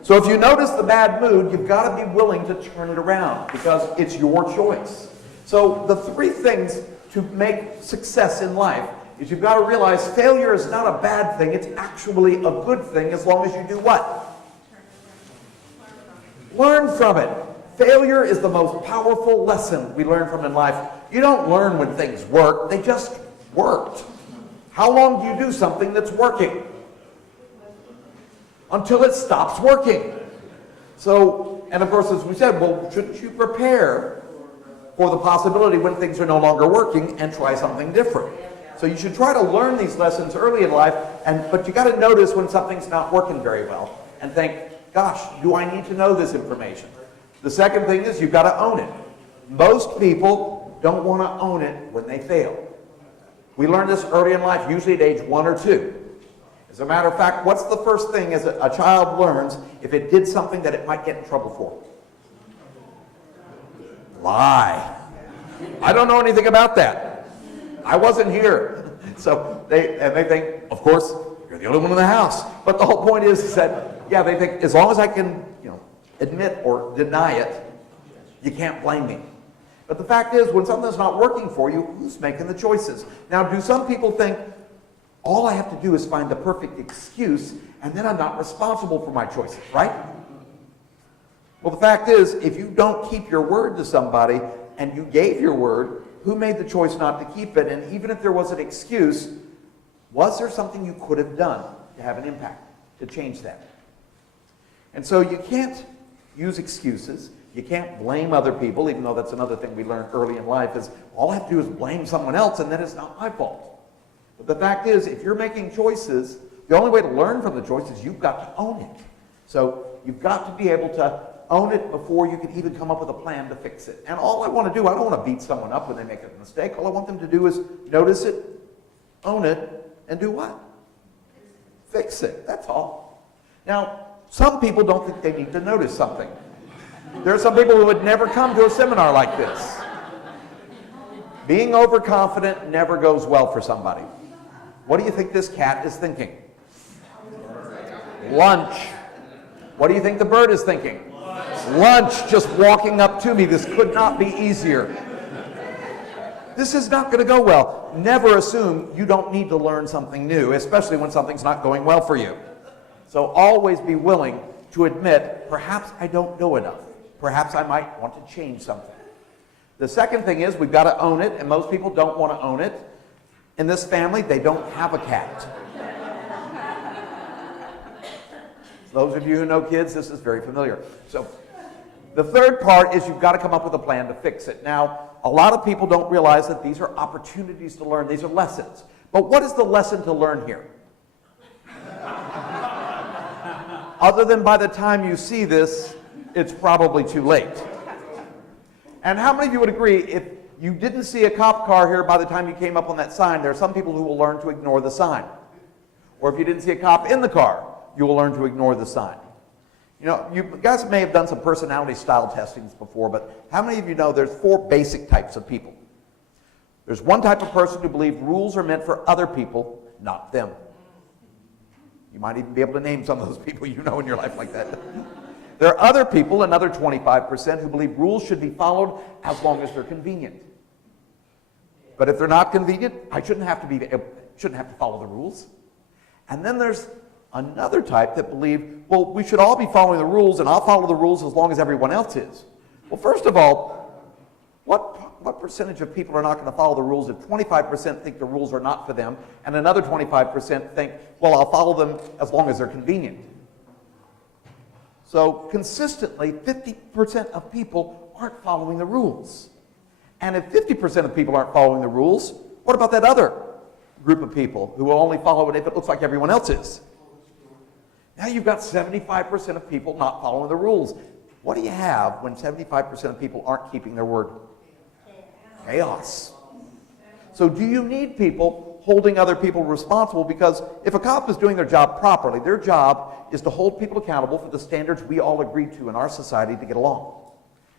So if you notice the bad mood, you've got to be willing to turn it around because it's your choice. So the 3 things to make success in life is you've got to realize failure is not a bad thing. It's actually a good thing as long as you do what? Learn from it. Failure is the most powerful lesson we learn from in life. You don't learn when things work. They just worked. How long do you do something that's working? Until it stops working. So, and of course, as we said, well, shouldn't you prepare for the possibility when things are no longer working and try something different? So you should try to learn these lessons early in life, but you got to notice when something's not working very well and think, gosh, do I need to know this information? The second thing is you've got to own it. Most people don't want to own it when they fail. We learn this early in life, usually at age 1 or 2. As a matter of fact, what's the first thing as a child learns if it did something that it might get in trouble for? Lie. I don't know anything about that. I wasn't here. So they think, of course, you're the only one in the house. But the whole point is that, yeah, they think as long as I can, admit or deny it, you can't blame me. But the fact is, when something's not working for you, who's making the choices? Now, do some people think, all I have to do is find the perfect excuse, and then I'm not responsible for my choices, right? Well, the fact is, if you don't keep your word to somebody, and you gave your word, who made the choice not to keep it? And even if there was an excuse, was there something you could have done to have an impact, to change that? And so you can't use excuses. You can't blame other people, even though that's another thing we learned early in life is all I have to do is blame someone else and then it's not my fault. But the fact is, if you're making choices, the only way to learn from the choice is you've got to own it. So you've got to be able to own it before you can even come up with a plan to fix it. And all I want to do, I don't want to beat someone up when they make a mistake. All I want them to do is notice it, own it, and do what? Fix it. That's all. Now, some people don't think they need to notice something. There are some people who would never come to a seminar like this. Being overconfident never goes well for somebody. What do you think this cat is thinking? Lunch. What do you think the bird is thinking? Lunch, just walking up to me. This could not be easier. This is not going to go well. Never assume you don't need to learn something new, especially when something's not going well for you. So always be willing to admit, perhaps I don't know enough. Perhaps I might want to change something. The second thing is we've got to own it, and most people don't want to own it. In this family, they don't have a cat. Those of you who know kids, this is very familiar. So the third part is you've got to come up with a plan to fix it. Now, a lot of people don't realize that these are opportunities to learn. These are lessons. But what is the lesson to learn here? Other than by the time you see this, it's probably too late. And how many of you would agree, if you didn't see a cop car here by the time you came up on that sign, there are some people who will learn to ignore the sign. Or if you didn't see a cop in the car, you will learn to ignore the sign. You know, you guys may have done some personality style testings before, but how many of you know there's 4 basic types of people? There's one type of person who believes rules are meant for other people, not them. You might even be able to name some of those people you know in your life like that. There are other people, another 25%, who believe rules should be followed as long as they're convenient. But if they're not convenient, I shouldn't have to follow the rules. And then there's another type that believe, well, we should all be following the rules, and I'll follow the rules as long as everyone else is. Well, first of all, what percentage of people are not going to follow the rules if 25% think the rules are not for them, and another 25% think, well, I'll follow them as long as they're convenient? So consistently, 50% of people aren't following the rules. And if 50% of people aren't following the rules, what about that other group of people who will only follow it if it looks like everyone else is? Now you've got 75% of people not following the rules. What do you have when 75% of people aren't keeping their word? Chaos. So do you need people holding other people responsible? Because if a cop is doing their job properly, their job is to hold people accountable for the standards we all agreed to in our society to get along.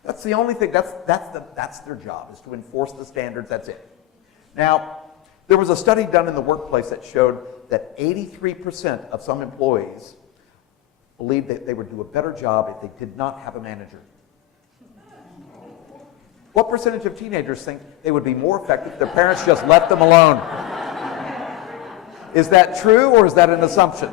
That's the only thing, that's their job, is to enforce the standards, that's it. Now, there was a study done in the workplace that showed that 83% of some employees believed that they would do a better job if they did not have a manager. What percentage of teenagers think they would be more effective if their parents just left them alone? Is that true, or is that an assumption?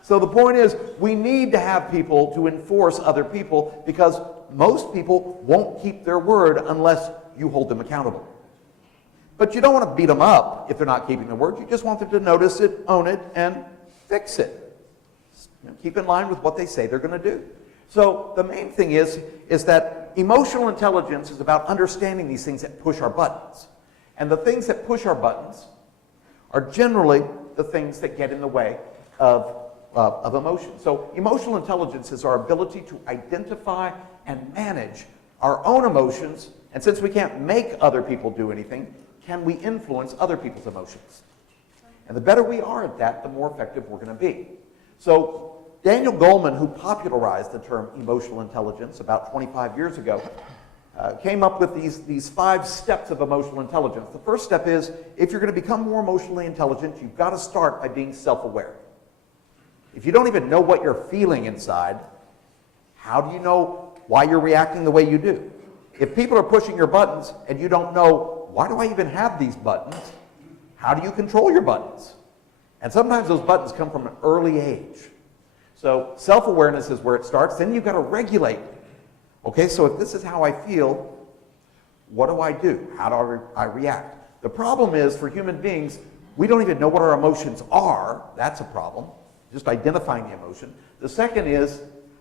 So the point is, we need to have people to enforce other people, because most people won't keep their word unless you hold them accountable. But you don't want to beat them up if they're not keeping their word. You just want them to notice it, own it, and fix it. Keep in line with what they say they're going to do. So the main thing is that emotional intelligence is about understanding these things that push our buttons. And the things that push our buttons are generally the things that get in the way of emotion. So emotional intelligence is our ability to identify and manage our own emotions. And since we can't make other people do anything, can we influence other people's emotions? And the better we are at that, the more effective we're going to be. So Daniel Goleman, who popularized the term emotional intelligence about 25 years ago, came up with these 5 steps of emotional intelligence. The first step is, if you're going to become more emotionally intelligent, you've got to start by being self-aware. If you don't even know what you're feeling inside, how do you know why you're reacting the way you do? If people are pushing your buttons and you don't know, why do I even have these buttons? How do you control your buttons? And sometimes those buttons come from an early age. So self-awareness is where it starts. Then you've got to regulate. Okay, so if this is how I feel, what do I do? How do I react? The problem is, for human beings, we don't even know what our emotions are. That's a problem, just identifying the emotion. The second is,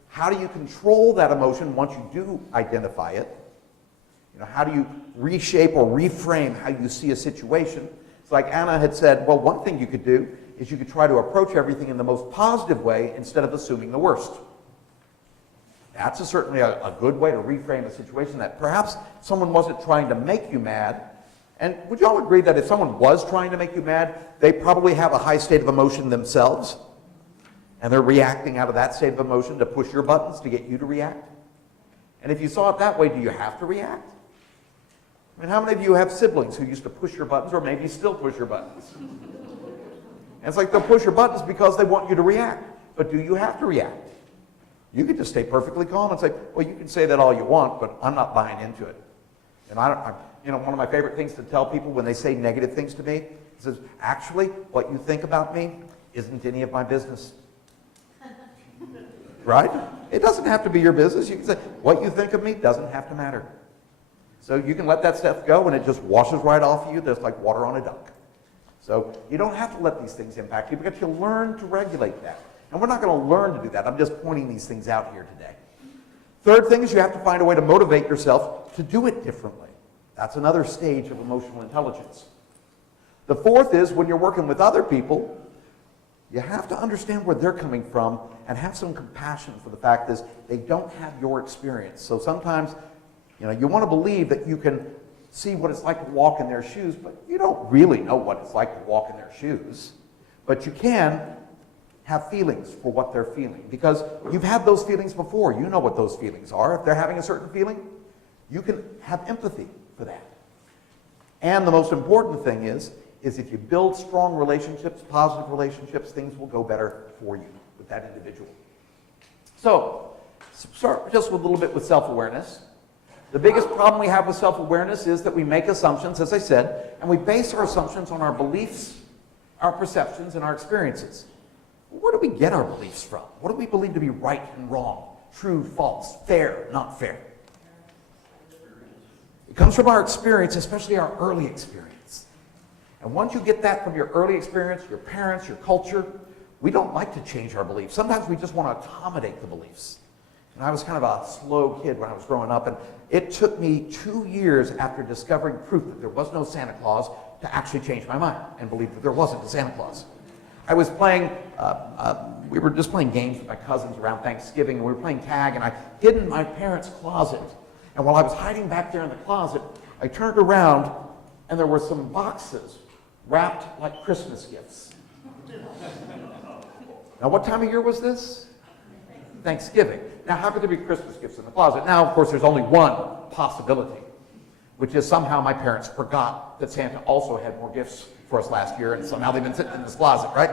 how do you control that emotion once you do identify it? You know, how do you reshape or reframe how you see a situation? It's like Anna had said, well, one thing you could do is you could try to approach everything in the most positive way instead of assuming the worst. That's certainly a good way to reframe a situation, that perhaps someone wasn't trying to make you mad. And would you all agree that if someone was trying to make you mad, they probably have a high state of emotion themselves, and they're reacting out of that state of emotion to push your buttons to get you to react? And if you saw it that way, do you have to react? I mean, how many of you have siblings who used to push your buttons, or maybe still push your buttons? And it's like they'll push your buttons because they want you to react. But do you have to react? You can just stay perfectly calm and say, well, you can say that all you want, but I'm not buying into it. And one of my favorite things to tell people when they say negative things to me is, actually, what you think about me isn't any of my business. Right? It doesn't have to be your business. You can say, what you think of me doesn't have to matter. So you can let that stuff go and it just washes right off you, just like water on a duck. So you don't have to let these things impact you because you learn to regulate that. And we're not going to learn to do that. I'm just pointing these things out here today. Third thing is you have to find a way to motivate yourself to do it differently. That's another stage of emotional intelligence. The fourth is when you're working with other people, you have to understand where they're coming from and have some compassion for the fact is they don't have your experience. So sometimes, you want to believe that you can see what it's like to walk in their shoes, but you don't really know what it's like to walk in their shoes. But you can have feelings for what they're feeling because you've had those feelings before. You know what those feelings are. If they're having a certain feeling, you can have empathy for that. And the most important thing is if you build strong relationships, positive relationships, things will go better for you with that individual. So, start just with a little bit with self-awareness. The biggest problem we have with self-awareness is that we make assumptions, as I said, and we base our assumptions on our beliefs, our perceptions, and our experiences. Where do we get our beliefs from? What do we believe to be right and wrong, true, false, fair, not fair? It comes from our experience, especially our early experience. And once you get that from your early experience, your parents, your culture, we don't like to change our beliefs. Sometimes we just want to accommodate the beliefs. And I was kind of a slow kid when I was growing up, and it took me 2 years after discovering proof that there was no Santa Claus to actually change my mind and believe that there wasn't a Santa Claus. I was playing, we were just playing games with my cousins around Thanksgiving, and we were playing tag, and I hid in my parents' closet. And while I was hiding back there in the closet, I turned around, and there were some boxes wrapped like Christmas gifts. Now, what time of year was this? Thanksgiving. Now, how could there be Christmas gifts in the closet? Now, of course, there's only one possibility, which is somehow my parents forgot that Santa also had more gifts for us last year, and somehow they've been sitting in this closet, right?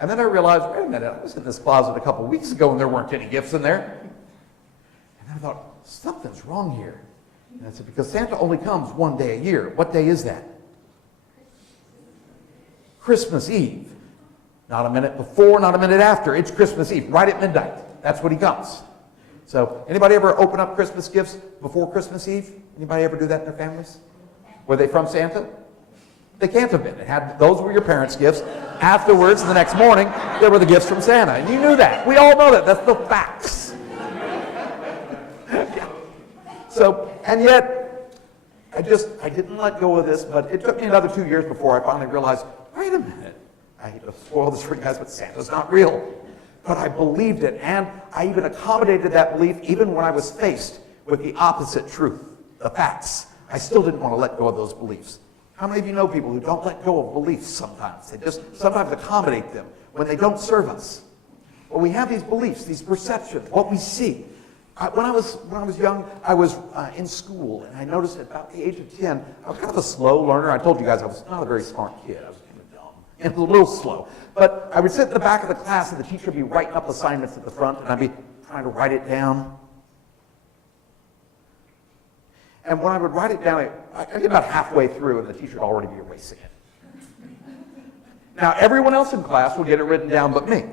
And then I realized, wait a minute, I was in this closet a couple weeks ago and there weren't any gifts in there. And I thought, something's wrong here. And I said, because Santa only comes one day a year. What day is that? Christmas Eve. Not a minute before, not a minute after. It's Christmas Eve, right at midnight. That's when he comes. So, anybody ever open up Christmas gifts before Christmas Eve? Anybody ever do that in their families? Were they from Santa? They can't have been. Those were your parents' gifts. Afterwards, the next morning, there were the gifts from Santa. And you knew that. We all know that. That's the facts. Yeah. So, and yet, I didn't let go of this, but it took me another 2 years before I finally realized, wait a minute. I hate to spoil this for you guys, but Santa's not real. But I believed it, and I even accommodated that belief even when I was faced with the opposite truth, the facts. I still didn't want to let go of those beliefs. How many of you know people who don't let go of beliefs sometimes? They just sometimes accommodate them when they don't serve us. Well, we have these beliefs, these perceptions, what we see. When I was young, I was in school, and I noticed at about the age of 10, I was kind of a slow learner. I told you guys I was not a very smart kid. I was kind of dumb and a little slow. But I would sit in the back of the class, and the teacher would be writing up assignments at the front, and I'd be trying to write it down. And when I would write it down, I'd get about halfway through, and the teacher would already be erasing it. Now, everyone else in class would get it written down but me.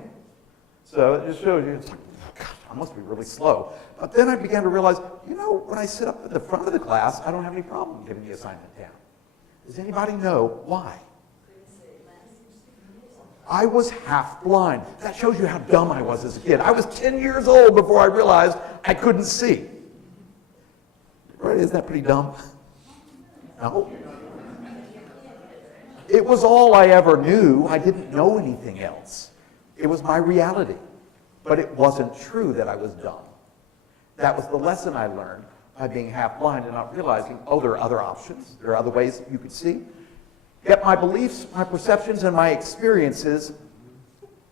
So it just shows you, it's like, oh, God, I must be really slow. But then I began to realize, when I sit up at the front of the class, I don't have any problem getting the assignment down. Does anybody know why? I was half blind. That shows you how dumb I was as a kid. I was 10 years old before I realized I couldn't see. Right? Isn't that pretty dumb? No. It was all I ever knew. I didn't know anything else. It was my reality. But it wasn't true that I was dumb. That was the lesson I learned by being half blind and not realizing, there are other options. There are other ways you could see. Yet my beliefs, my perceptions, and my experiences,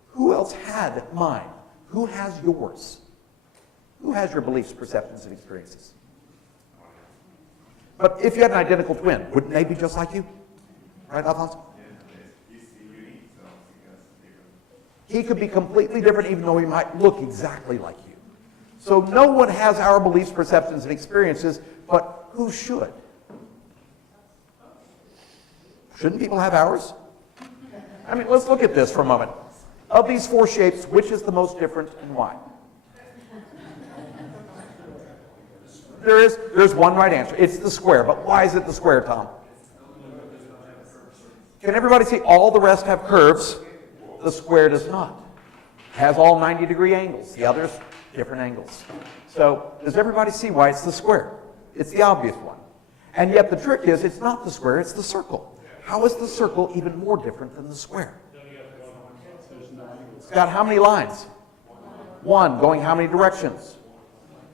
who else had mine? Who has yours? Who has your beliefs, perceptions, and experiences? But if you had an identical twin, wouldn't they be just like you? Right, Alfonso? He could be completely different even though he might look exactly like you. So no one has our beliefs, perceptions, and experiences, but who should? Shouldn't people have ours? I mean, let's look at this for a moment. Of these four shapes, which is the most different and why? There's one right answer. It's the square. But why is it the square, Tom? Can everybody see all the rest have curves? The square does not. It has all 90-degree angles. The others, different angles. So does everybody see why it's the square? It's the obvious one. And yet the trick is, it's not the square, it's the circle. How is the circle even more different than the square? It's got how many lines? One, going how many directions?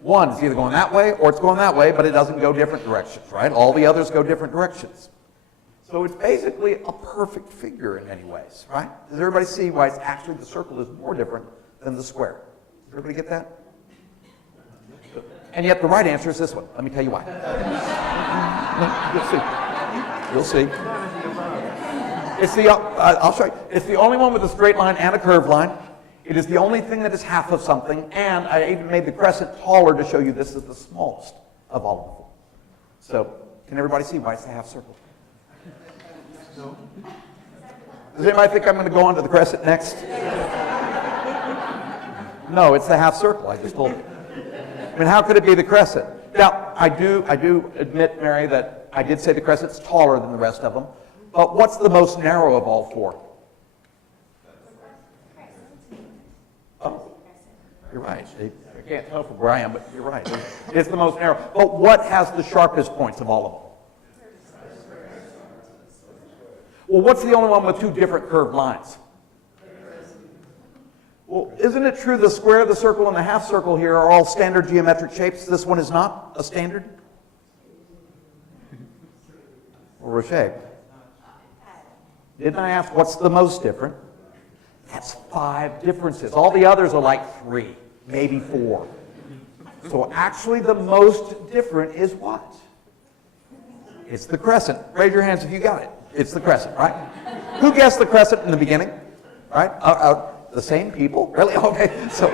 One, it's either going that way or it's going that way, but it doesn't go different directions, right? All the others go different directions. So it's basically a perfect figure in many ways, right? Does everybody see why it's actually the circle is more different than the square? Does everybody get that? And yet the right answer is this one. Let me tell you why. You'll see. You'll see. It's the, I'll show you. It's the only one with a straight line and a curved line. It is the only thing that is half of something, and I even made the crescent taller to show you this is the smallest of all of them. So, can everybody see why it's the half circle? No. Does anybody think I'm going to go on to the crescent next? No, it's the half circle, I just told you. I mean, how could it be the crescent? Now, I do admit, Mary, that I did say the crescent's taller than the rest of them, but what's the most narrow of all four? Oh, you're right. I can't tell from where I am, but you're right. It's the most narrow. But what has the sharpest points of all of them? Well, what's the only one with two different curved lines? Well, isn't it true the square, the circle, and the half circle here are all standard geometric shapes? This one is not a standard? Or a shape? Didn't I ask what's the most different? That's 5 differences. All the others are like 3, maybe 4. So actually the most different is what? It's the crescent. Raise your hands if you got it. It's the crescent, right? Who guessed the crescent in the beginning? Right? The same people? Really? Okay. So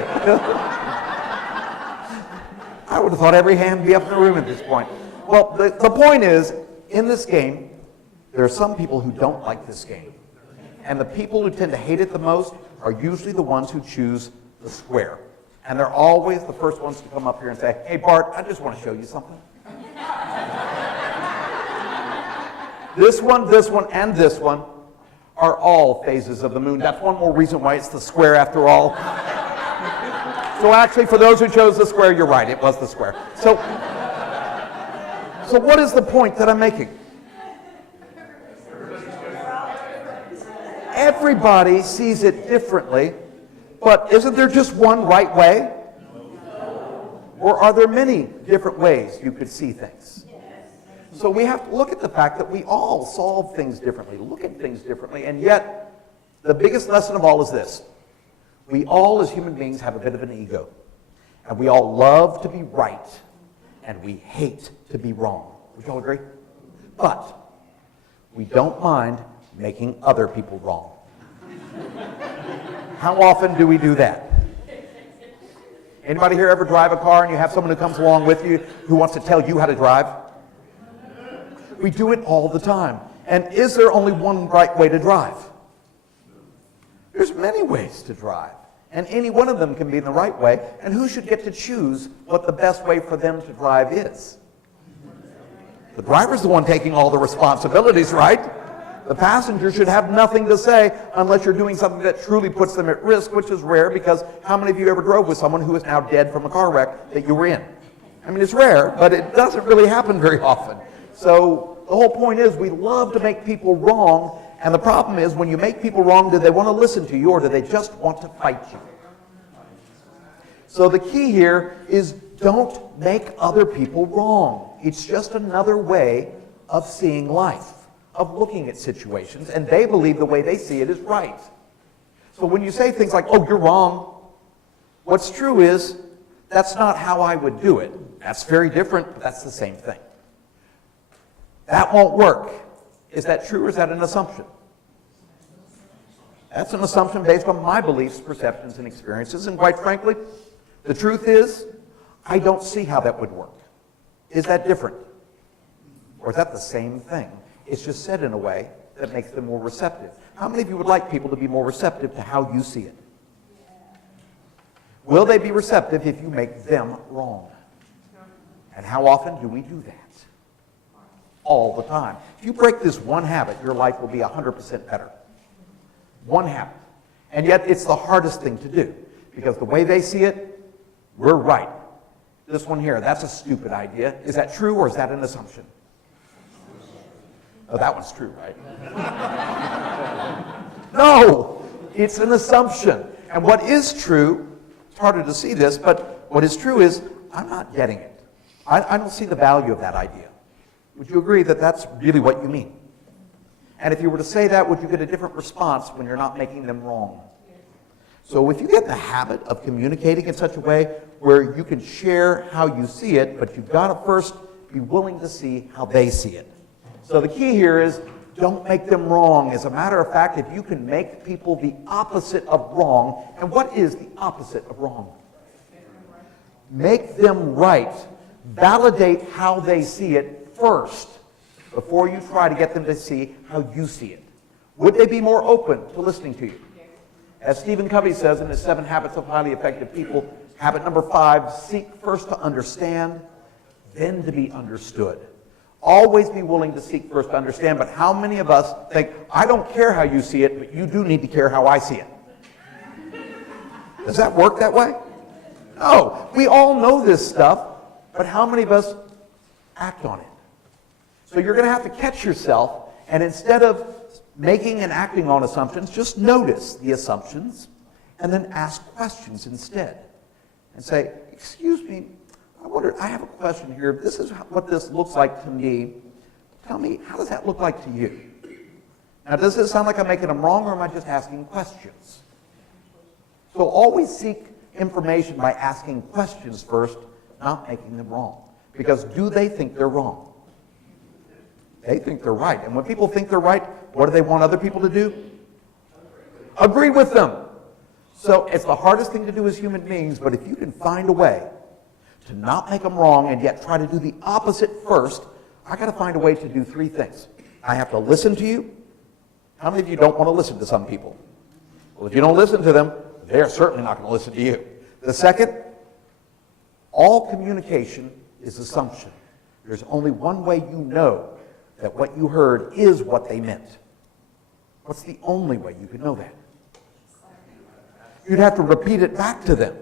I would have thought every hand be up in the room at this point. Well, the point is, in this game, there are some people who don't like this game. And the people who tend to hate it the most are usually the ones who choose the square. And they're always the first ones to come up here and say, hey, Bart, I just want to show you something. This one, and this one are all phases of the moon. That's one more reason why it's the square after all. So actually, for those who chose the square, you're right, it was the square. So what is the point that I'm making? Everybody sees it differently, but isn't there just one right way? Or are there many different ways you could see things? So we have to look at the fact that we all solve things differently, look at things differently, and yet the biggest lesson of all is this. We all as human beings have a bit of an ego, and we all love to be right, and we hate to be wrong. Would you all agree? But we don't mind making other people wrong. How often do we do that? Anybody here ever drive a car and you have someone who comes along with you who wants to tell you how to drive? We do it all the time. And is there only one right way to drive? There's many ways to drive. And any one of them can be the right way. And who should get to choose what the best way for them to drive is? The driver's the one taking all the responsibilities, right? The passenger should have nothing to say unless you're doing something that truly puts them at risk, which is rare because how many of you ever drove with someone who is now dead from a car wreck that you were in? I mean, it's rare, but it doesn't really happen very often. So the whole point is we love to make people wrong, and the problem is when you make people wrong, do they want to listen to you or do they just want to fight you? So the key here is don't make other people wrong. It's just another way of seeing life, of looking at situations, and they believe the way they see it is right. So when you say things like, oh, you're wrong, what's true is that's not how I would do it. That's very different, but that's the same thing. That won't work. Is that true or is that an assumption? That's an assumption based on my beliefs, perceptions, and experiences, and quite frankly, the truth is, I don't see how that would work. Is that different? Or is that the same thing? It's just said in a way that makes them more receptive. How many of you would like people to be more receptive to how you see it? Will they be receptive if you make them wrong? And how often do we do that? All the time. If you break this one habit, your life will be 100% better. One habit. And yet it's the hardest thing to do, because the way they see it, we're right. This one here, that's a stupid idea. Is that true, or is that an assumption? Oh, that one's true, right? No, it's an assumption. And what is true, it's harder to see this, but what is true is I'm not getting it. I don't see the value of that idea. Would you agree that that's really what you mean? And if you were to say that, would you get a different response when you're not making them wrong? So if you get in the habit of communicating in such a way where you can share how you see it, but you've got to first be willing to see how they see it. So the key here is don't make them wrong. As a matter of fact, if you can make people the opposite of wrong, and what is the opposite of wrong? Make them right. Validate how they see it first before you try to get them to see how you see it. Would they be more open to listening to you? As Stephen Covey says in his 7 Habits of Highly Effective People, habit number 5, seek first to understand, then to be understood. Always be willing to seek first to understand, but how many of us think, I don't care how you see it, but you do need to care how I see it? Does that work that way? No. We all know this stuff, but how many of us act on it? So you're going to have to catch yourself, and instead of making and acting on assumptions, just notice the assumptions, and then ask questions instead. And say, excuse me, I have a question here. This is what this looks like to me. Tell me, how does that look like to you? Now, does this sound like I'm making them wrong, or am I just asking questions? So always seek information by asking questions first, not making them wrong. Because do they think they're wrong? They think they're right. And when people think they're right, what do they want other people to do? Agree with them. So it's the hardest thing to do as human beings, but if you can find a way to not make them wrong and yet try to do the opposite first, I got to find a way to do 3 things. I have to listen to you. How many of you don't want to listen to some people? Well, if you don't listen to them, they're certainly not going to listen to you. The second, all communication is assumption. There's only one way you know that what you heard is what they meant. What's the only way you can know that? You'd have to repeat it back to them.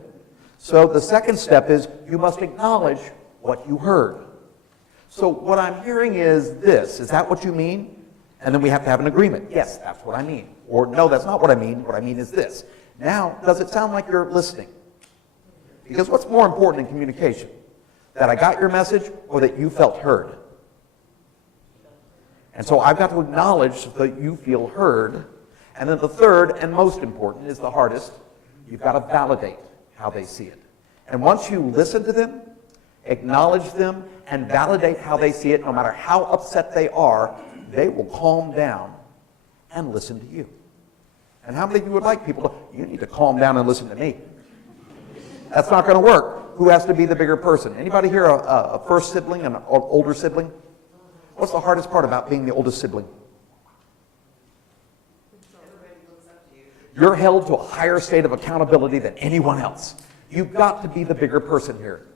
So the second step is you must acknowledge what you heard. So what I'm hearing is this. Is that what you mean? And then we have to have an agreement. Yes, that's what I mean. Or no, that's not what I mean. What I mean is this. Now, does it sound like you're listening? Because what's more important in communication? That I got your message or that you felt heard? And so I've got to acknowledge that you feel heard. And then the third and most important is the hardest. You've got to validate how they see it. And once you listen to them, acknowledge them, and validate how they see it, no matter how upset they are, they will calm down and listen to you. And how many of you would like people to, you need to calm down and listen to me? That's not going to work. Who has to be the bigger person? Anybody here a first sibling, an older sibling? What's the hardest part about being the oldest sibling? You're held to a higher state of accountability than anyone else. You've got to be the bigger person here.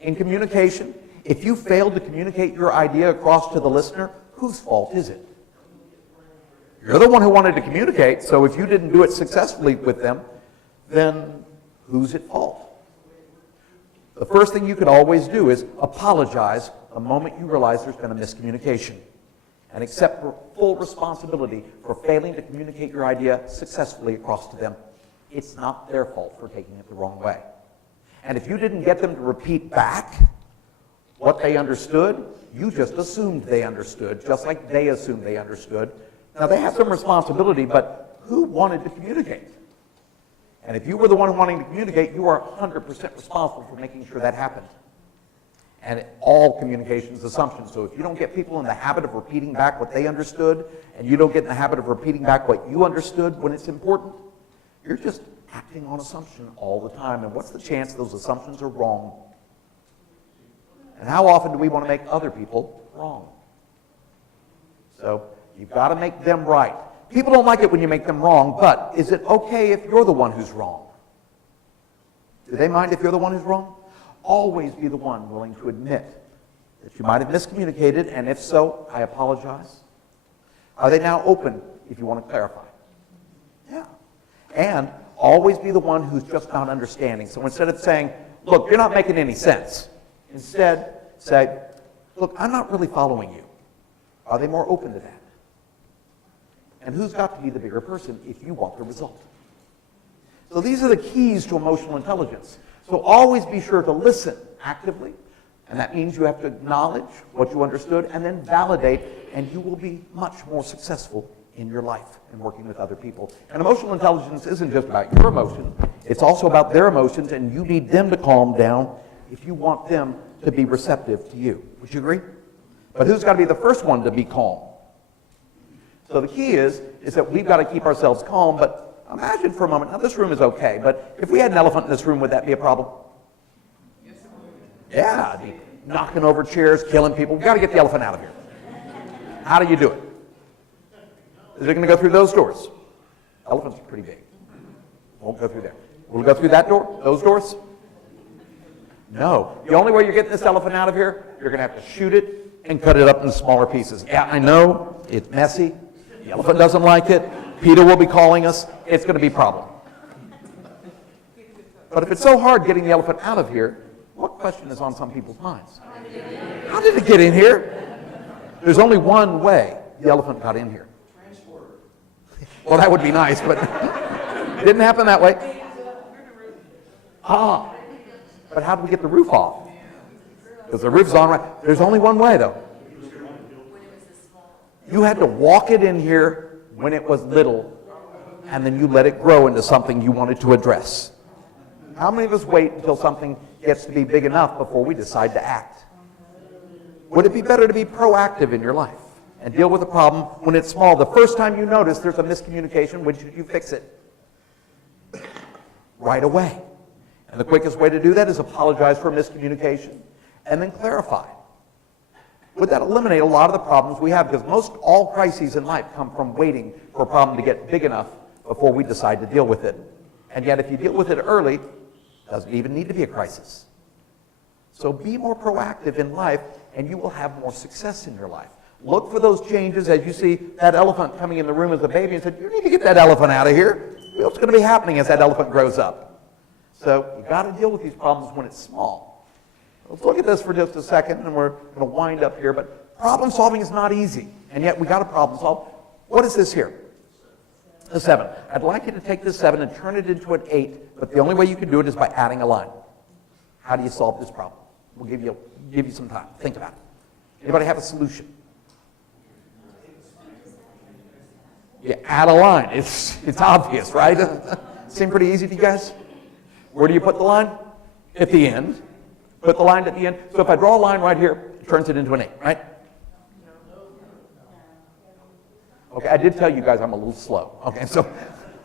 In communication, if you fail to communicate your idea across to the listener, whose fault is it? You're the one who wanted to communicate, so if you didn't do it successfully with them, then who's at fault? The first thing you could always do is apologize the moment you realize there's been a miscommunication, and accept full responsibility for failing to communicate your idea successfully across to them. It's not their fault for taking it the wrong way. And if you didn't get them to repeat back what they understood, you just assumed they understood, just like they assumed they understood. Now, they have some responsibility, but who wanted to communicate? And if you were the one wanting to communicate, you are 100% responsible for making sure that happened. And all communication is assumption. So if you don't get people in the habit of repeating back what they understood, and you don't get in the habit of repeating back what you understood when it's important, you're just acting on assumption all the time. And what's the chance those assumptions are wrong? And how often do we want to make other people wrong? So you've got to make them right. People don't like it when you make them wrong, but is it okay if you're the one who's wrong? Do they mind if you're the one who's wrong? always be the one willing to admit that you might have miscommunicated, and if so, I apologize. Are they now open if you want to clarify? Yeah. And always be the one who's just not understanding. So instead of saying, look, you're not making any sense, instead say, look, I'm not really following you. Are they more open to that? And who's got to be the bigger person if you want the result? So these are the keys to emotional intelligence. So always be sure to listen actively, and that means you have to acknowledge what you understood and then validate, and you will be much more successful in your life and working with other people. And emotional intelligence isn't just about your emotions, it's also about their emotions, and you need them to calm down if you want them to be receptive to you. Would you agree? But who's got to be the first one to be calm? So the key is that we've got to keep ourselves calm, but imagine for a moment, now this room is okay, but if we had an elephant in this room, would that be a problem? Yeah, I'd be knocking over chairs, killing people. We've got to get the elephant out of here. How do you do it? Is it going to go through those doors? Elephants are pretty big. Won't go through there. Will it go through that door? Those doors? No. The only way you're getting this elephant out of here, you're going to have to shoot it and cut it up into smaller pieces. Yeah, I know, it's messy. The elephant doesn't like it. PETA will be calling us. It's going to be a problem. But if it's so hard getting the elephant out of here, what question is on some people's minds? How did it get in here? There's only one way the elephant got in here. Well, that would be nice, but it didn't happen that way. Ah, but how do we get the roof off? Because the roof's on right. There's only one way, though. You had to walk it in here when it was little, and then you let it grow into something you wanted to address. How many of us wait until something gets to be big enough before we decide to act? Would it be better to be proactive in your life and deal with a problem when it's small? The first time you notice there's a miscommunication, when should you fix it? Right away. And the quickest way to do that is apologize for miscommunication and then clarify. Would that eliminate a lot of the problems we have? Because most all crises in life come from waiting for a problem to get big enough before we decide to deal with it. And yet if you deal with it early, it doesn't even need to be a crisis. So be more proactive in life and you will have more success in your life. Look for those changes as you see that elephant coming in the room as a baby and said, you need to get that elephant out of here. What's going to be happening as that elephant grows up? So you've got to deal with these problems when it's small. Let's look at this for just a second, and we're going to wind up here. But problem solving is not easy, and yet we got to problem solve. What is this here? A 7. I'd like you to take this 7 and turn it into an 8, but the only way you can do it is by adding a line. How do you solve this problem? We'll give you some time. Think about it. Anybody have a solution? You add a line. It's obvious, right? Seem pretty easy to you guys? Where do you put the line? At the end. Put the line at the end. So if I draw a line right here, it turns it into an 8, right? Okay, I did tell you guys I'm a little slow. Okay, so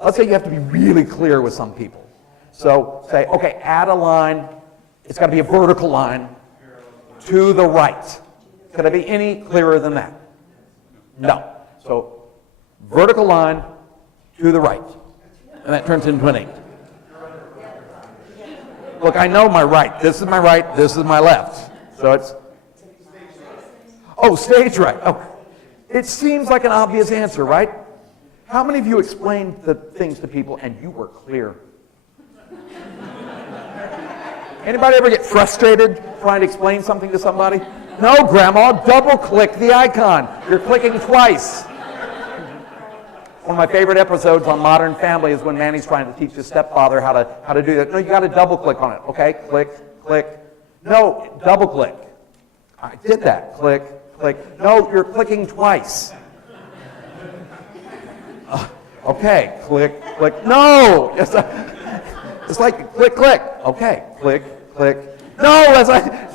let's say you have to be really clear with some people. So say, okay, add a line. It's got to be a vertical line to the right. Could I be any clearer than that? No. So vertical line to the right. And that turns into an 8. Look, I know my right. This is my right. This is my left. So it's... Oh, stage right. Oh, it seems like an obvious answer, right? How many of you explained the things to people and you were clear? Anybody ever get frustrated trying to explain something to somebody? No, Grandma, double-click the icon. You're clicking twice. One of my favorite episodes on Modern Family is when Manny's trying to teach his stepfather how to do that. No, you got to double-click on it. Okay, click, click. No, double-click. I did that. Click, click. No, you're clicking twice. Okay, click, click. No! It's like click, click. Okay, click, click. No!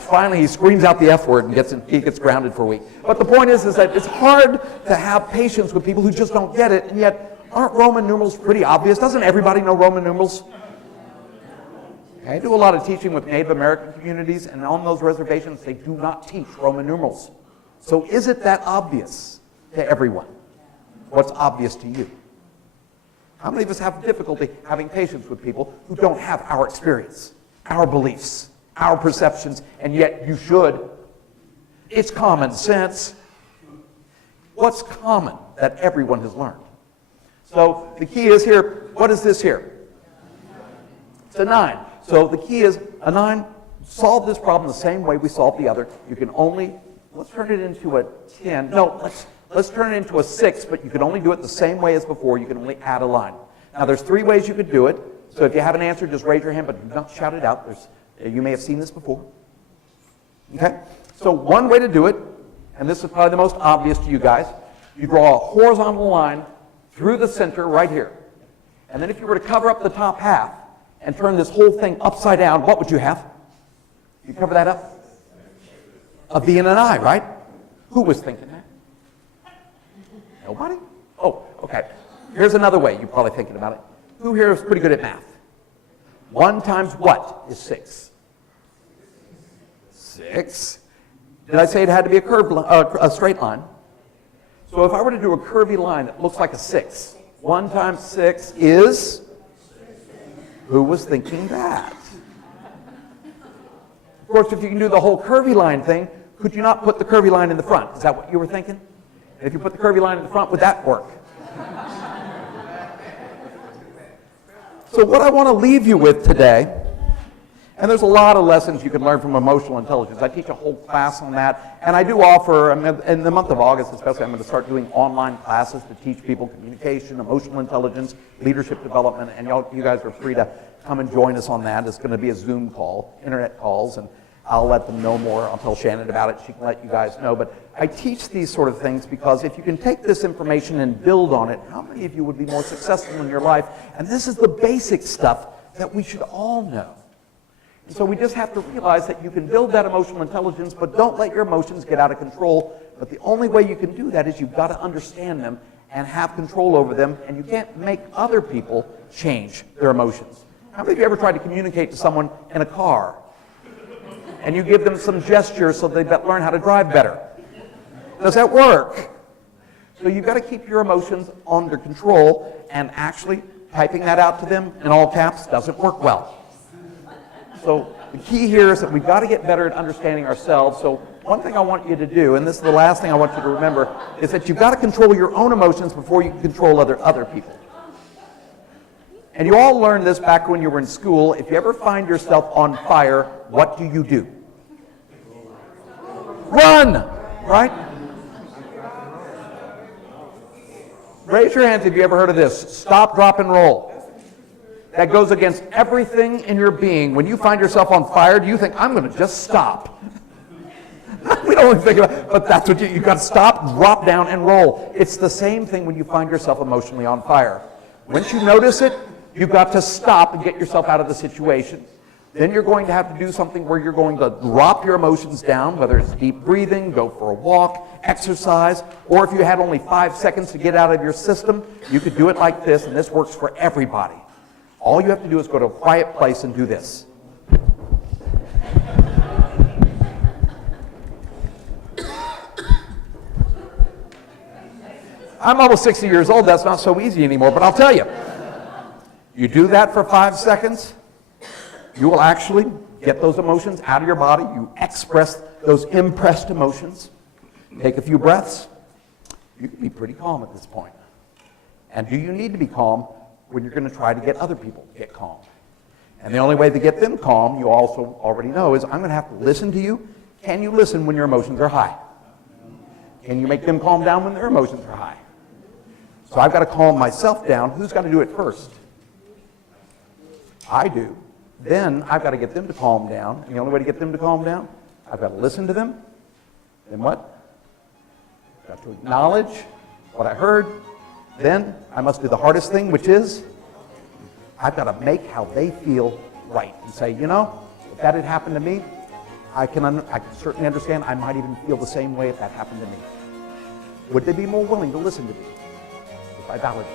Finally, he screams out the F word and he gets grounded for a week. But the point is that it's hard to have patience with people who just don't get it, and yet aren't Roman numerals pretty obvious? Doesn't everybody know Roman numerals? I do a lot of teaching with Native American communities, and on those reservations, they do not teach Roman numerals. So is it that obvious to everyone? What's obvious to you? How many of us have difficulty having patience with people who don't have our experience, our beliefs, our perceptions, and yet you should. It's common sense. What's common that everyone has learned? So the key is here, what is this here? It's a 9. So the key is a 9, solve this problem the same way we solved the other. You can only, let's turn it into a 10. No, let's turn it into a 6, but you can only do it the same way as before. You can only add a line. Now there's 3 ways you could do it. So if you have an answer, just raise your hand, but do not shout it out. You may have seen this before. Okay? So one way to do it, and this is probably the most obvious to you guys, you draw a horizontal line through the center right here. And then if you were to cover up the top half and turn this whole thing upside down, what would you have? You cover that up? A V and an I, right? Who was thinking that? Nobody? Oh, okay. Here's another way you're probably thinking about it. Who here is pretty good at math? 1 times what is 6? 6. Did I say it had to be a straight line? So if I were to do a curvy line that looks like a 6, 1 times 6 is? Who was thinking that? Of course, if you can do the whole curvy line thing, could you not put the curvy line in the front? Is that what you were thinking? And if you put the curvy line in the front, would that work? So what I want to leave you with today, and there's a lot of lessons you can learn from emotional intelligence. I teach a whole class on that, and I do offer, in the month of August especially, I'm going to start doing online classes to teach people communication, emotional intelligence, leadership development, and you guys are free to come and join us on that. It's going to be a Zoom call, internet calls, and I'll let them know more. I'll tell Shannon about it. She can let you guys know. But I teach these sort of things because if you can take this information and build on it, how many of you would be more successful in your life? And this is the basic stuff that we should all know. And so we just have to realize that you can build that emotional intelligence, but don't let your emotions get out of control. But the only way you can do that is you've got to understand them and have control over them, and you can't make other people change their emotions. How many of you ever tried to communicate to someone in a car? And you give them some gestures so they learn how to drive better. Does that work? So you've got to keep your emotions under control, and actually typing that out to them in all caps doesn't work well. So the key here is that we've got to get better at understanding ourselves. So one thing I want you to do, and this is the last thing I want you to remember, is that you've got to control your own emotions before you can control other people. And you all learned this back when you were in school. If you ever find yourself on fire, what do? Run! Right? Raise your hands if you ever heard of this. Stop, drop, and roll. That goes against everything in your being. When you find yourself on fire, do you think, I'm going to just stop? We don't even think about it, but that's what you've got to stop, drop down, and roll. It's the same thing when you find yourself emotionally on fire. Once you notice it, you've got to stop and get yourself out of the situation. Then you're going to have to do something where you're going to drop your emotions down, whether it's deep breathing, go for a walk, exercise, or if you had only 5 seconds to get out of your system, you could do it like this, and this works for everybody. All you have to do is go to a quiet place and do this. I'm almost 60 years old. That's not so easy anymore, but I'll tell you. You do that for 5 seconds, you will actually get those emotions out of your body. You express those impressed emotions. Take a few breaths. You can be pretty calm at this point. And do you need to be calm when you're going to try to get other people to get calm? And the only way to get them calm, you also already know, is I'm going to have to listen to you. Can you listen when your emotions are high? Can you make them calm down when their emotions are high? So I've got to calm myself down. Who's got to do it first? I do. Then I've got to get them to calm down. And the only way to get them to calm down, I've got to listen to them. Then what? I've got to acknowledge what I heard. Then I must do the hardest thing, which is I've got to make how they feel right. And say, you know, if that had happened to me, I can certainly understand. I might even feel the same way if that happened to me. Would they be more willing to listen to me if I validated?